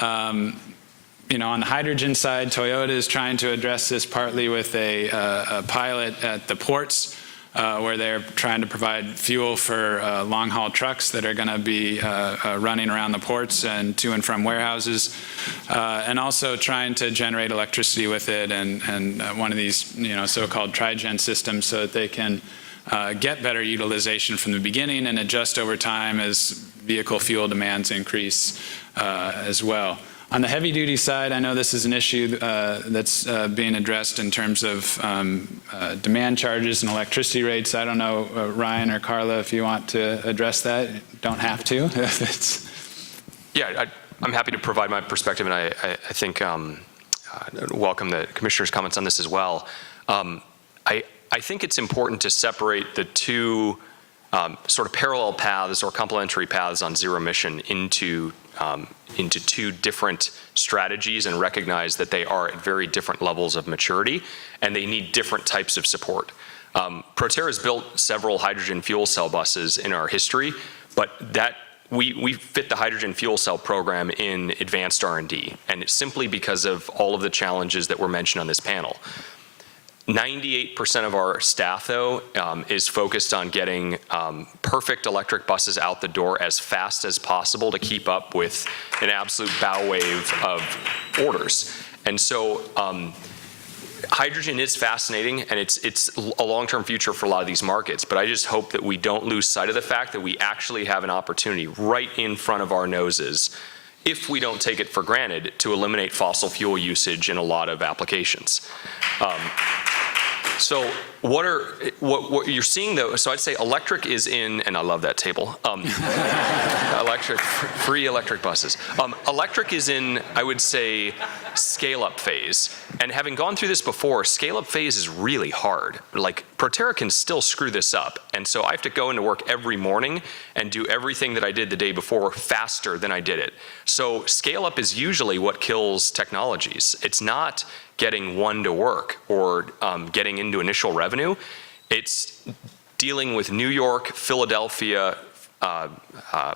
You know, on the hydrogen side, Toyota is trying to address this partly with a pilot at the ports, where they're trying to provide fuel for long-haul trucks that are going to be running around the ports and to and from warehouses, and also trying to generate electricity with it, and one of these, you know, so-called trigen systems, so that they can get better utilization from the beginning and adjust over time as vehicle fuel demands increase as well. On the heavy-duty side, I know this is an issue that's being addressed in terms of demand charges and electricity rates. I don't know, Ryan or Carla, if you want to address that. You don't have to. Yeah, I'm happy to provide my perspective, and I think welcome the Commissioner's comments on this as well. I think it's important to separate the two sort of parallel paths or complementary paths on zero emission into 2 different strategies, and recognize that they are at very different levels of maturity and they need different types of support. Proterra has built several hydrogen fuel cell buses in our history, but that we fit the hydrogen fuel cell program in advanced R&D, and it's simply because of all of the challenges that were mentioned on this panel. 98% of our staff, though, is focused on getting perfect electric buses out the door as fast as possible to keep up with an absolute bow wave of orders. And so hydrogen is fascinating, and it's a long-term future for a lot of these markets, but I just hope that we don't lose sight of the fact that we actually have an opportunity right in front of our noses, if we don't take it for granted, to eliminate fossil fuel usage in a lot of applications. So what you're seeing, though, so I'd say electric is in, and I love that table, free electric buses. Electric is in, I would say, scale-up phase. And having gone through this before, scale-up phase is really hard. Like, Proterra can still screw this up. And so I have to go into work every morning and do everything that I did the day before faster than I did it. So scale-up is usually what kills technologies. It's not getting one to work or getting into initial revenue. It's dealing with New York, Philadelphia,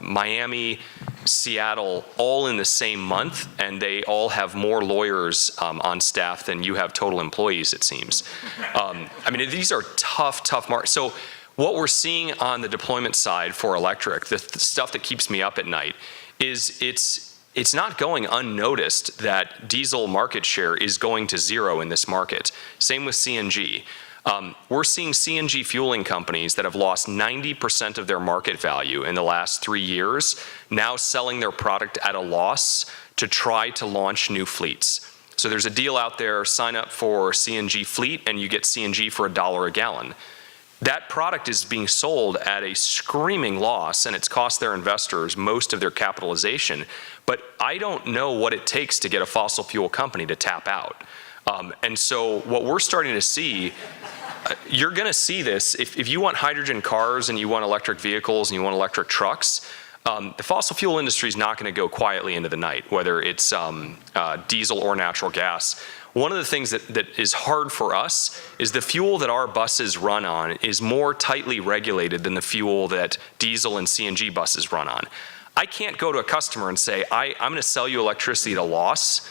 Miami, Seattle, all in the same month, and they all have more lawyers on staff than you have total employees, it seems. I mean, these are tough markets. So what we're seeing on the deployment side for electric, the stuff that keeps me up at night, is it's not going unnoticed that diesel market share is going to zero in this market. Same with CNG. We're seeing CNG fueling companies that have lost 90% of their market value in the last 3 years, now selling their product at a loss to try to launch new fleets. So there's a deal out there, sign up for CNG fleet and you get CNG for $1 a gallon. That product is being sold at a screaming loss, and it's cost their investors most of their capitalization. But I don't know what it takes to get a fossil fuel company to tap out. And so what we're starting to see, you're going to see this. If you want hydrogen cars and you want electric vehicles and you want electric trucks, the fossil fuel industry is not going to go quietly into the night, whether it's diesel or natural gas. One of the things that is hard for us is the fuel that our buses run on is more tightly regulated than the fuel that diesel and CNG buses run on. I can't go to a customer and say, I'm going to sell you electricity at a loss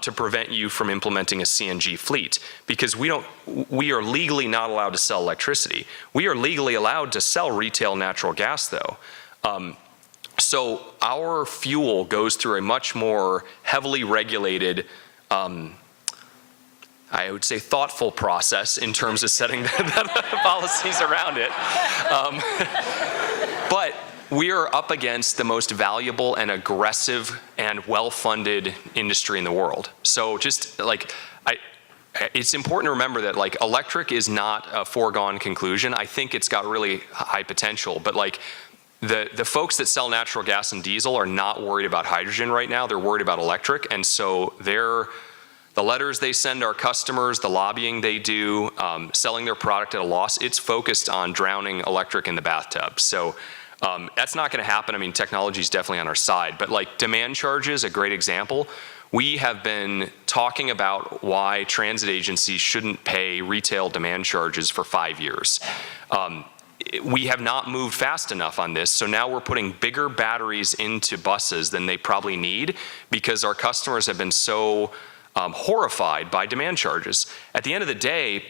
to prevent you from implementing a CNG fleet, because we are legally not allowed to sell electricity. We are legally allowed to sell retail natural gas, though. So our fuel goes through a much more heavily regulated, I would say thoughtful process in terms of setting the policies around it. But we are up against the most valuable and aggressive and well-funded industry in the world. So just like, it's important to remember that like electric is not a foregone conclusion. I think it's got really high potential, but like the folks that sell natural gas and diesel are not worried about hydrogen right now. They're worried about electric. And so the letters they send our customers, the lobbying they do, selling their product at a loss, it's focused on drowning electric in the bathtub. So that's not going to happen. I mean, technology is definitely on our side, but like demand charges, a great example. We have been talking about why transit agencies shouldn't pay retail demand charges for 5 years. We have not moved fast enough on this, so now we're putting bigger batteries into buses than they probably need because our customers have been so horrified by demand charges. At the end of the day,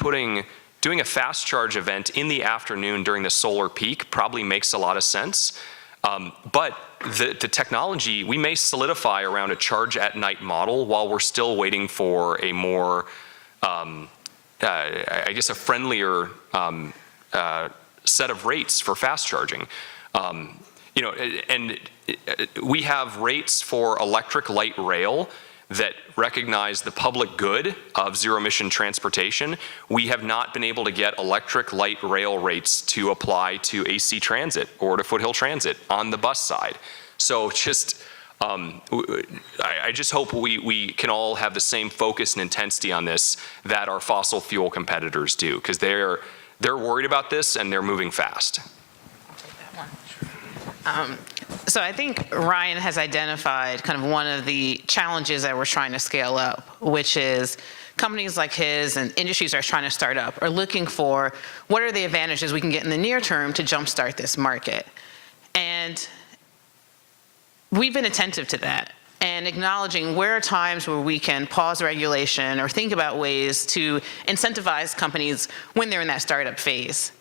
doing a fast charge event in the afternoon during the solar peak probably makes a lot of sense. But the technology, we may solidify around a charge at night model while we're still waiting for a more, I guess, a friendlier set of rates for fast charging. You know, and we have rates for electric light rail that recognize the public good of zero-emission transportation. We have not been able to get electric light rail rates to apply to AC Transit or to Foothill Transit on the bus side. So just, I just hope we can all have the same focus and intensity on this that our fossil fuel competitors do, because they're worried about this and they're moving fast. So I think Ryan has identified kind of one of the challenges that we're trying to scale up, which is companies like his and industries that are trying to start up are looking for what are the advantages we can get in the near term to jumpstart this market. And we've been attentive to that and acknowledging where are times where we can pause regulation or think about ways to incentivize companies when they're in that startup phase.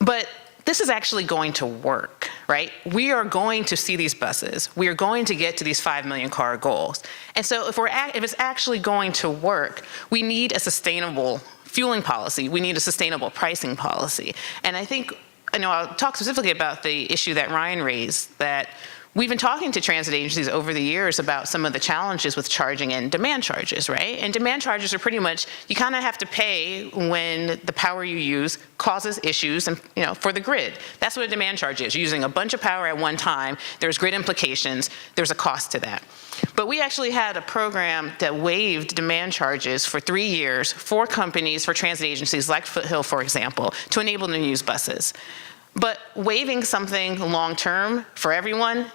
But this is actually going to work, right? We are going to see these buses. We are going to get to these 5 million car goals. And so if it's actually going to work, we need a sustainable fueling policy. We need a sustainable pricing policy. And I think, I'll talk specifically about the issue that Ryan raised, that we've been talking to transit agencies over the years about some of the challenges with charging and demand charges, right? And demand charges are pretty much, you kind of have to pay when the power you use causes issues and, for the grid. That's what a demand charge is. You're using a bunch of power at one time, there's grid implications, there's a cost to that. But we actually had a program that waived demand charges for 3 years for companies, for transit agencies like Foothill, for example, to enable them to use buses. But waiving something long-term for everyone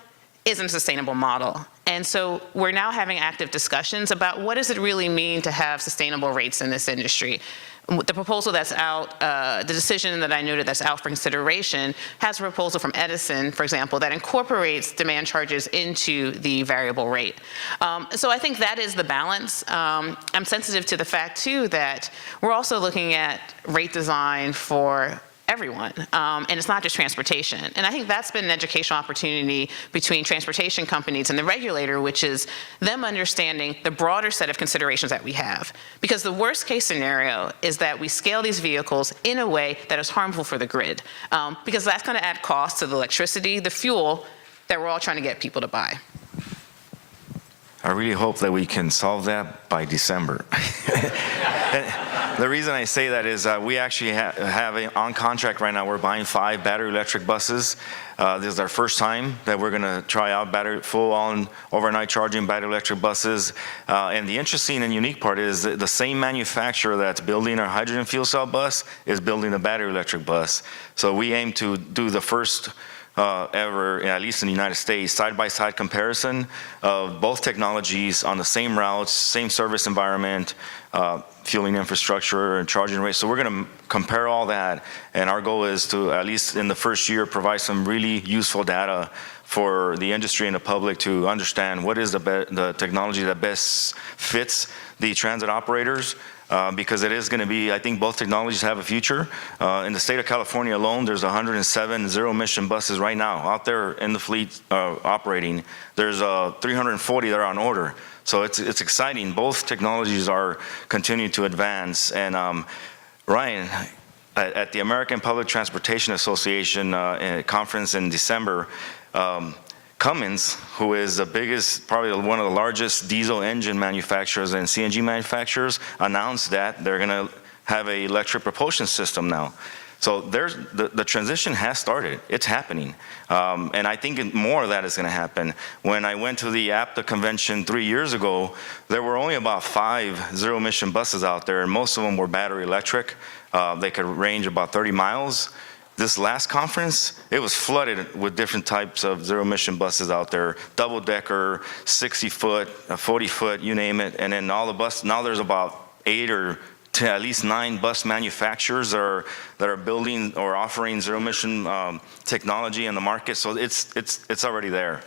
isn't a sustainable model. And so we're now having active discussions about what does it really mean to have sustainable rates in this industry. The proposal that's out, the decision that I noted that's out for consideration has a proposal from Edison, for example, that incorporates demand charges into the variable rate. So I think that is the balance. I'm sensitive to the fact too that we're also looking at rate design for everyone, and it's not just transportation. And I think that's been an educational opportunity between transportation companies and the regulator, which is them understanding the broader set of considerations that we have. Because the worst case scenario is that we scale these vehicles in a way that is harmful for the grid, because that's going to add costs to the electricity, the fuel that we're all trying to get people to buy. I really hope that we can solve that by December. The reason I say that is we actually have on contract right now, we're buying 5 battery electric buses. This is our first time that we're going to try out full-on overnight charging battery electric buses. And the interesting and unique part is that the same manufacturer that's building our hydrogen fuel cell bus is building the battery electric bus. So we aim to do the first ever, at least in the United States, side-by-side comparison of both technologies on the same routes, same service environment, fueling infrastructure and charging rates. So we're going to compare all that, and our goal is to, at least in the first year, provide some really useful data for the industry and the public to understand what is the technology that best fits the transit operators. Because it is going to be, I think both technologies have a future. In the state of California alone, there's 107 zero-emission buses right now out there in the fleet operating. There's 340 that are on order. So it's exciting. Both technologies are continuing to advance. And Ryan, at the American Public Transportation Association conference in December, Cummins, who is the biggest, probably one of the largest diesel engine manufacturers and CNG manufacturers, announced that they're going to have an electric propulsion system now. So the transition has started. It's happening. And I think more of that is going to happen. When I went to the APTA convention 3 years ago, there were only about 5 zero-emission buses out there, and most of them were battery electric. They could range about 30 miles. This last conference, it was flooded with different types of zero-emission buses out there, double-decker, 60-foot, 40-foot, you name it. And then all the buses, now there's about 8 or 10, at least 9 bus manufacturers that are building or offering zero-emission technology in the market. So it's already there.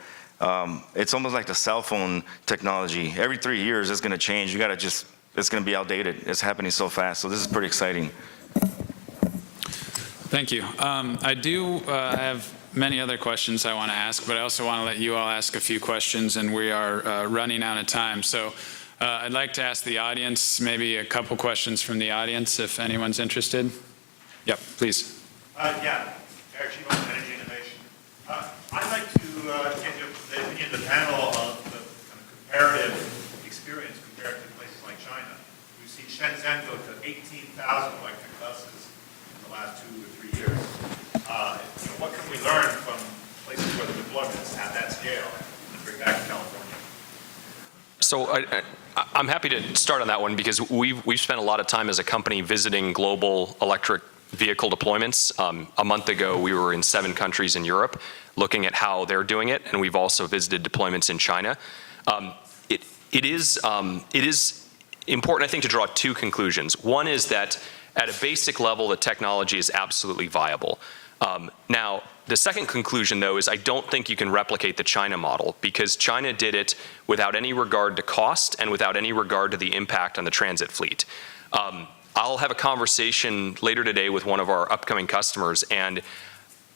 It's almost like the cell phone technology. Every 3 years, it's going to change. You got to just, it's going to be outdated. It's happening so fast. So this is pretty exciting. Thank you. I do have many other questions I want to ask, but I also want to let you all ask a few questions, and we are running out of time. So I'd like to ask the audience maybe a couple questions from the audience, if anyone's interested. Yep, please. Yeah, Eric Chief on Energy Innovation. I'd like to get the opinion of the panel of the kind of comparative experience compared to places like China. We've seen Shenzhen go to 18,000 electric buses in the last 2 or 3 years. What can we learn from places where the deployments have that scale and bring back to California? So I'm happy to start on that one because we've spent a lot of time as a company visiting global electric vehicle deployments. A month ago, we were in 7 countries in Europe looking at how they're doing it, and we've also visited deployments in China. It is important, I think, to draw 2 conclusions. One is that at a basic level, the technology is absolutely viable. Now, the second conclusion, though, is I don't think you can replicate the China model because China did it without any regard to cost and without any regard to the impact on the transit fleet. I'll have a conversation later today with one of our upcoming customers, and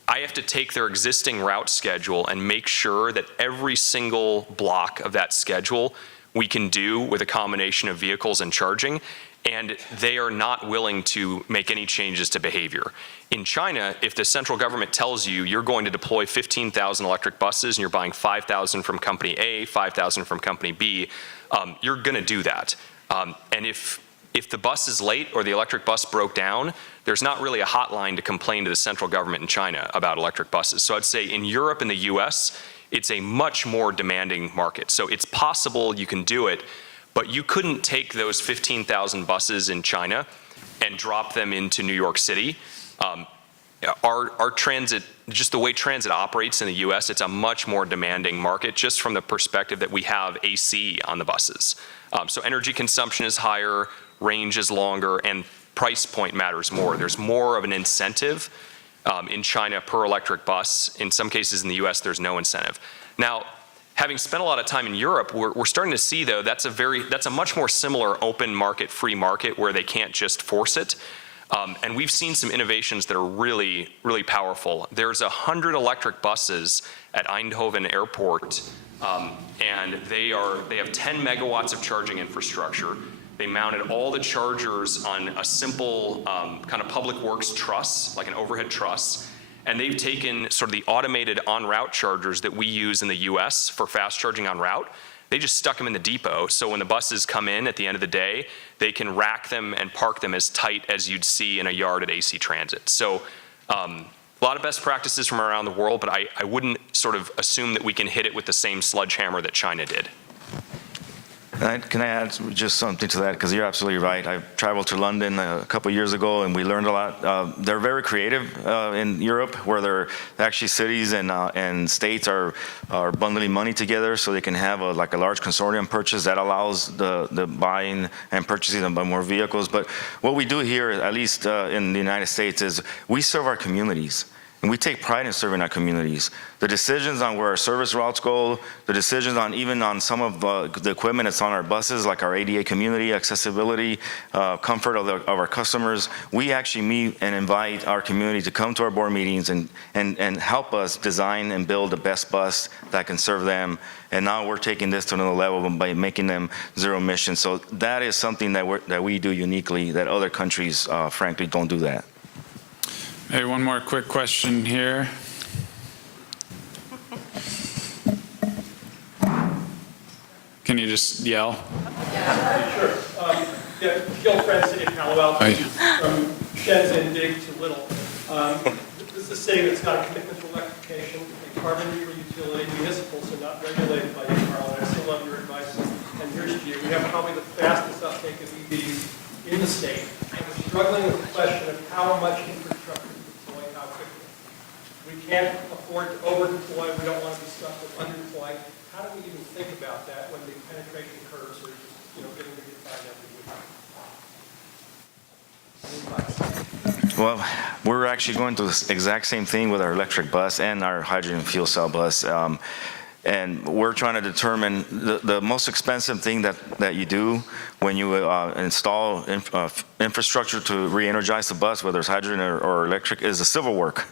I have to take their existing route schedule and make sure that every single block of that schedule we can do with a combination of vehicles and charging, and they are not willing to make any changes to behavior. In China, if the central government tells you you're going to deploy 15,000 electric buses and you're buying 5,000 from company A, 5,000 from company B, you're going to do that. And if the bus is late or the electric bus broke down, there's not really a hotline to complain to the central government in China about electric buses. So I'd say in Europe and the US, it's a much more demanding market. So it's possible you can do it, but you couldn't take those 15,000 buses in China and drop them into New York City. Our transit, just the way transit operates in the US, it's a much more demanding market just from the perspective that we have AC on the buses. So energy consumption is higher, range is longer, and price point matters more. There's more of an incentive in China per electric bus. In some cases in the US, there's no incentive. Now, having spent a lot of time in Europe, we're starting to see, though, that's a much more similar open market, free market where they can't just force it. And we've seen some innovations that are really, really powerful. There's 100 electric buses at Eindhoven Airport, and they have 10 megawatts of charging infrastructure. They mounted all the chargers on a simple kind of public works truss, like an overhead truss. And they've taken sort of the automated en-route chargers that we use in the US for fast charging en route. They just stuck them in the depot. So when the buses come in at the end of the day, they can rack them and park them as tight as you'd see in a yard at AC Transit. So a lot of best practices from around the world, but I wouldn't sort of assume that we can hit it with the same sledgehammer that China did. Can I add just something to that? Because you're absolutely right. I traveled to London a couple years ago, and we learned a lot. They're very creative in Europe, where they're actually cities and states are bundling money together so they can have a large consortium purchase that allows the buying and purchasing of more vehicles. But what we do here, at least in the United States, is we serve our communities. And we take pride in serving our communities. The decisions on where our service routes go, the decisions on even on some of the equipment that's on our buses, like our ADA community, accessibility, comfort of our customers, we actually meet and invite our community to come to our board meetings and help us design and build the best bus that can serve them. And now we're taking this to another level by making them zero emission. So that is something that we do uniquely that other countries, frankly, don't do that. Hey, one more quick question here. Can you just yell? Sure. Gil Friend, City of Palo Alto, from Shenzhen big to little. This is a city that's got a commitment to electrification, a carbon neutral utility, municipals are not regulated by you, Carla. I still love your advice. And here's to you. We have probably the fastest uptake of EVs in the state. And we're struggling with the question of how much infrastructure to deploy, how quickly. We can't afford to over-deploy. We don't want to be stuck with under-deploy. How do we even think about that when the penetration curves are just, getting redefined every week? Well, we're actually going through the exact same thing with our electric bus and our hydrogen fuel cell bus. And we're trying to determine the most expensive thing that you do when you install infrastructure to re-energize the bus, whether it's hydrogen or electric, is the civil work,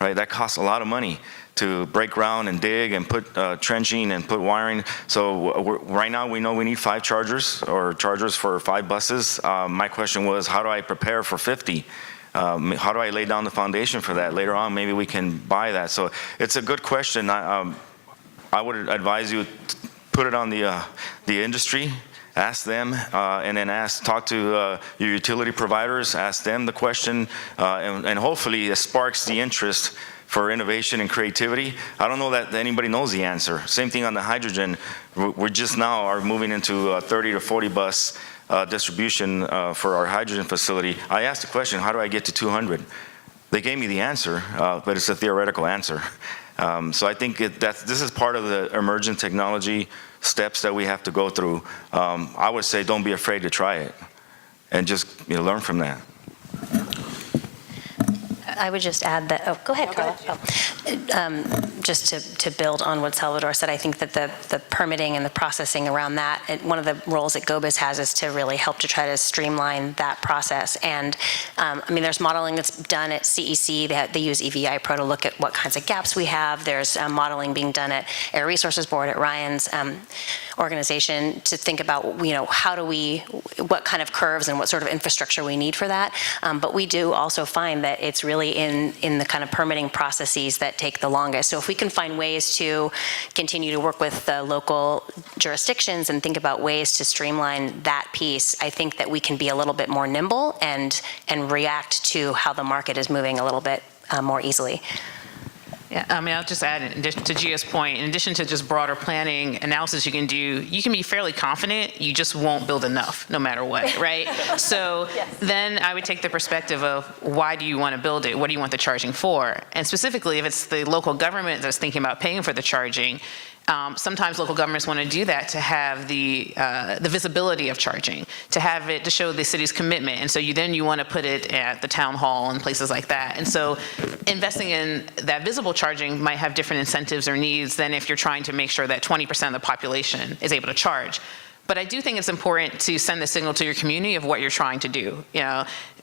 right? That costs a lot of money to break ground and dig and put trenching and put wiring. So right now we know we need 5 chargers or chargers for 5 buses. My question was, how do I prepare for 50? How do I lay down the foundation for that? Later on, maybe we can buy that. So it's a good question. I would advise you to put it on the industry, ask them, and then talk to your utility providers, ask them the question, and hopefully it sparks the interest for innovation and creativity. I don't know that anybody knows the answer. Same thing on the hydrogen. We just now are moving into 30 to 40 bus distribution for our hydrogen facility. I asked the question, how do I get to 200? They gave me the answer, but it's a theoretical answer. So I think this is part of the emergent technology steps that we have to go through. I would say don't be afraid to try it and just learn from that. I would just add that, go ahead, Carla. Just to build on what Salvador said, I think that the permitting and the processing around that, one of the roles that GO-Biz has is to really help to try to streamline that process. And there's modeling that's done at CEC. They use EVI Pro to look at what kinds of gaps we have. There's modeling being done at Air Resources Board, at Ryan's organization, to think about, what kind of curves and what sort of infrastructure we need for that. But we do also find that it's really in the kind of permitting processes that take the longest. So if we can find ways to continue to work with the local jurisdictions and think about ways to streamline that piece, I think that we can be a little bit more nimble and react to how the market is moving a little bit more easily. Yeah, I'll just add, in addition to Gia's point, in addition to just broader planning analysis you can do, you can be fairly confident you just won't build enough no matter what, right? So yes. Then I would take the perspective of, why do you want to build it? What do you want the charging for? And specifically, if it's the local government that's thinking about paying for the charging, sometimes local governments want to do that to have the visibility of charging, to have it to show the city's commitment. And so you want to put it at the town hall and places like that. And so investing in that visible charging might have different incentives or needs than if you're trying to make sure that 20% of the population is able to charge. But I do think it's important to send the signal to your community of what you're trying to do.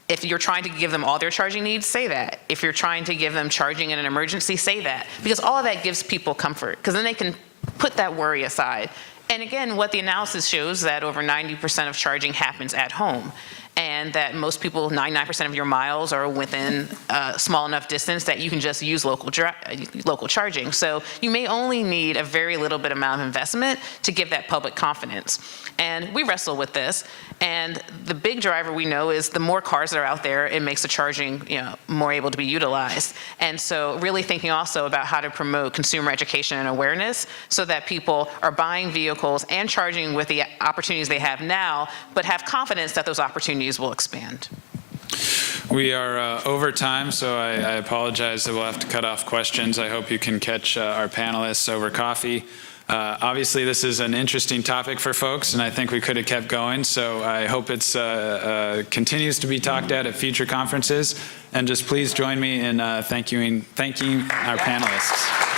If you're trying to give them all their charging needs, say that. If you're trying to give them charging in an emergency, say that. Because all of that gives people comfort, because then they can put that worry aside. And again, what the analysis shows that over 90% of charging happens at home. and that most people, 99% of your miles are within a small enough distance that you can just use local charging. So you may only need a very little bit amount of investment to give that public confidence. And we wrestle with this, and the big driver we know is the more cars that are out there, it makes the charging, more able to be utilized. And so really thinking also about how to promote consumer education and awareness so that people are buying vehicles and charging with the opportunities they have now, but have confidence that those opportunities will expand. We are over time, so I apologize that we'll have to cut off questions. I hope you can catch our panelists over coffee. Obviously, this is an interesting topic for folks, and I think we could have kept going, so I hope it continues to be talked at future conferences. And just please join me in thanking our panelists.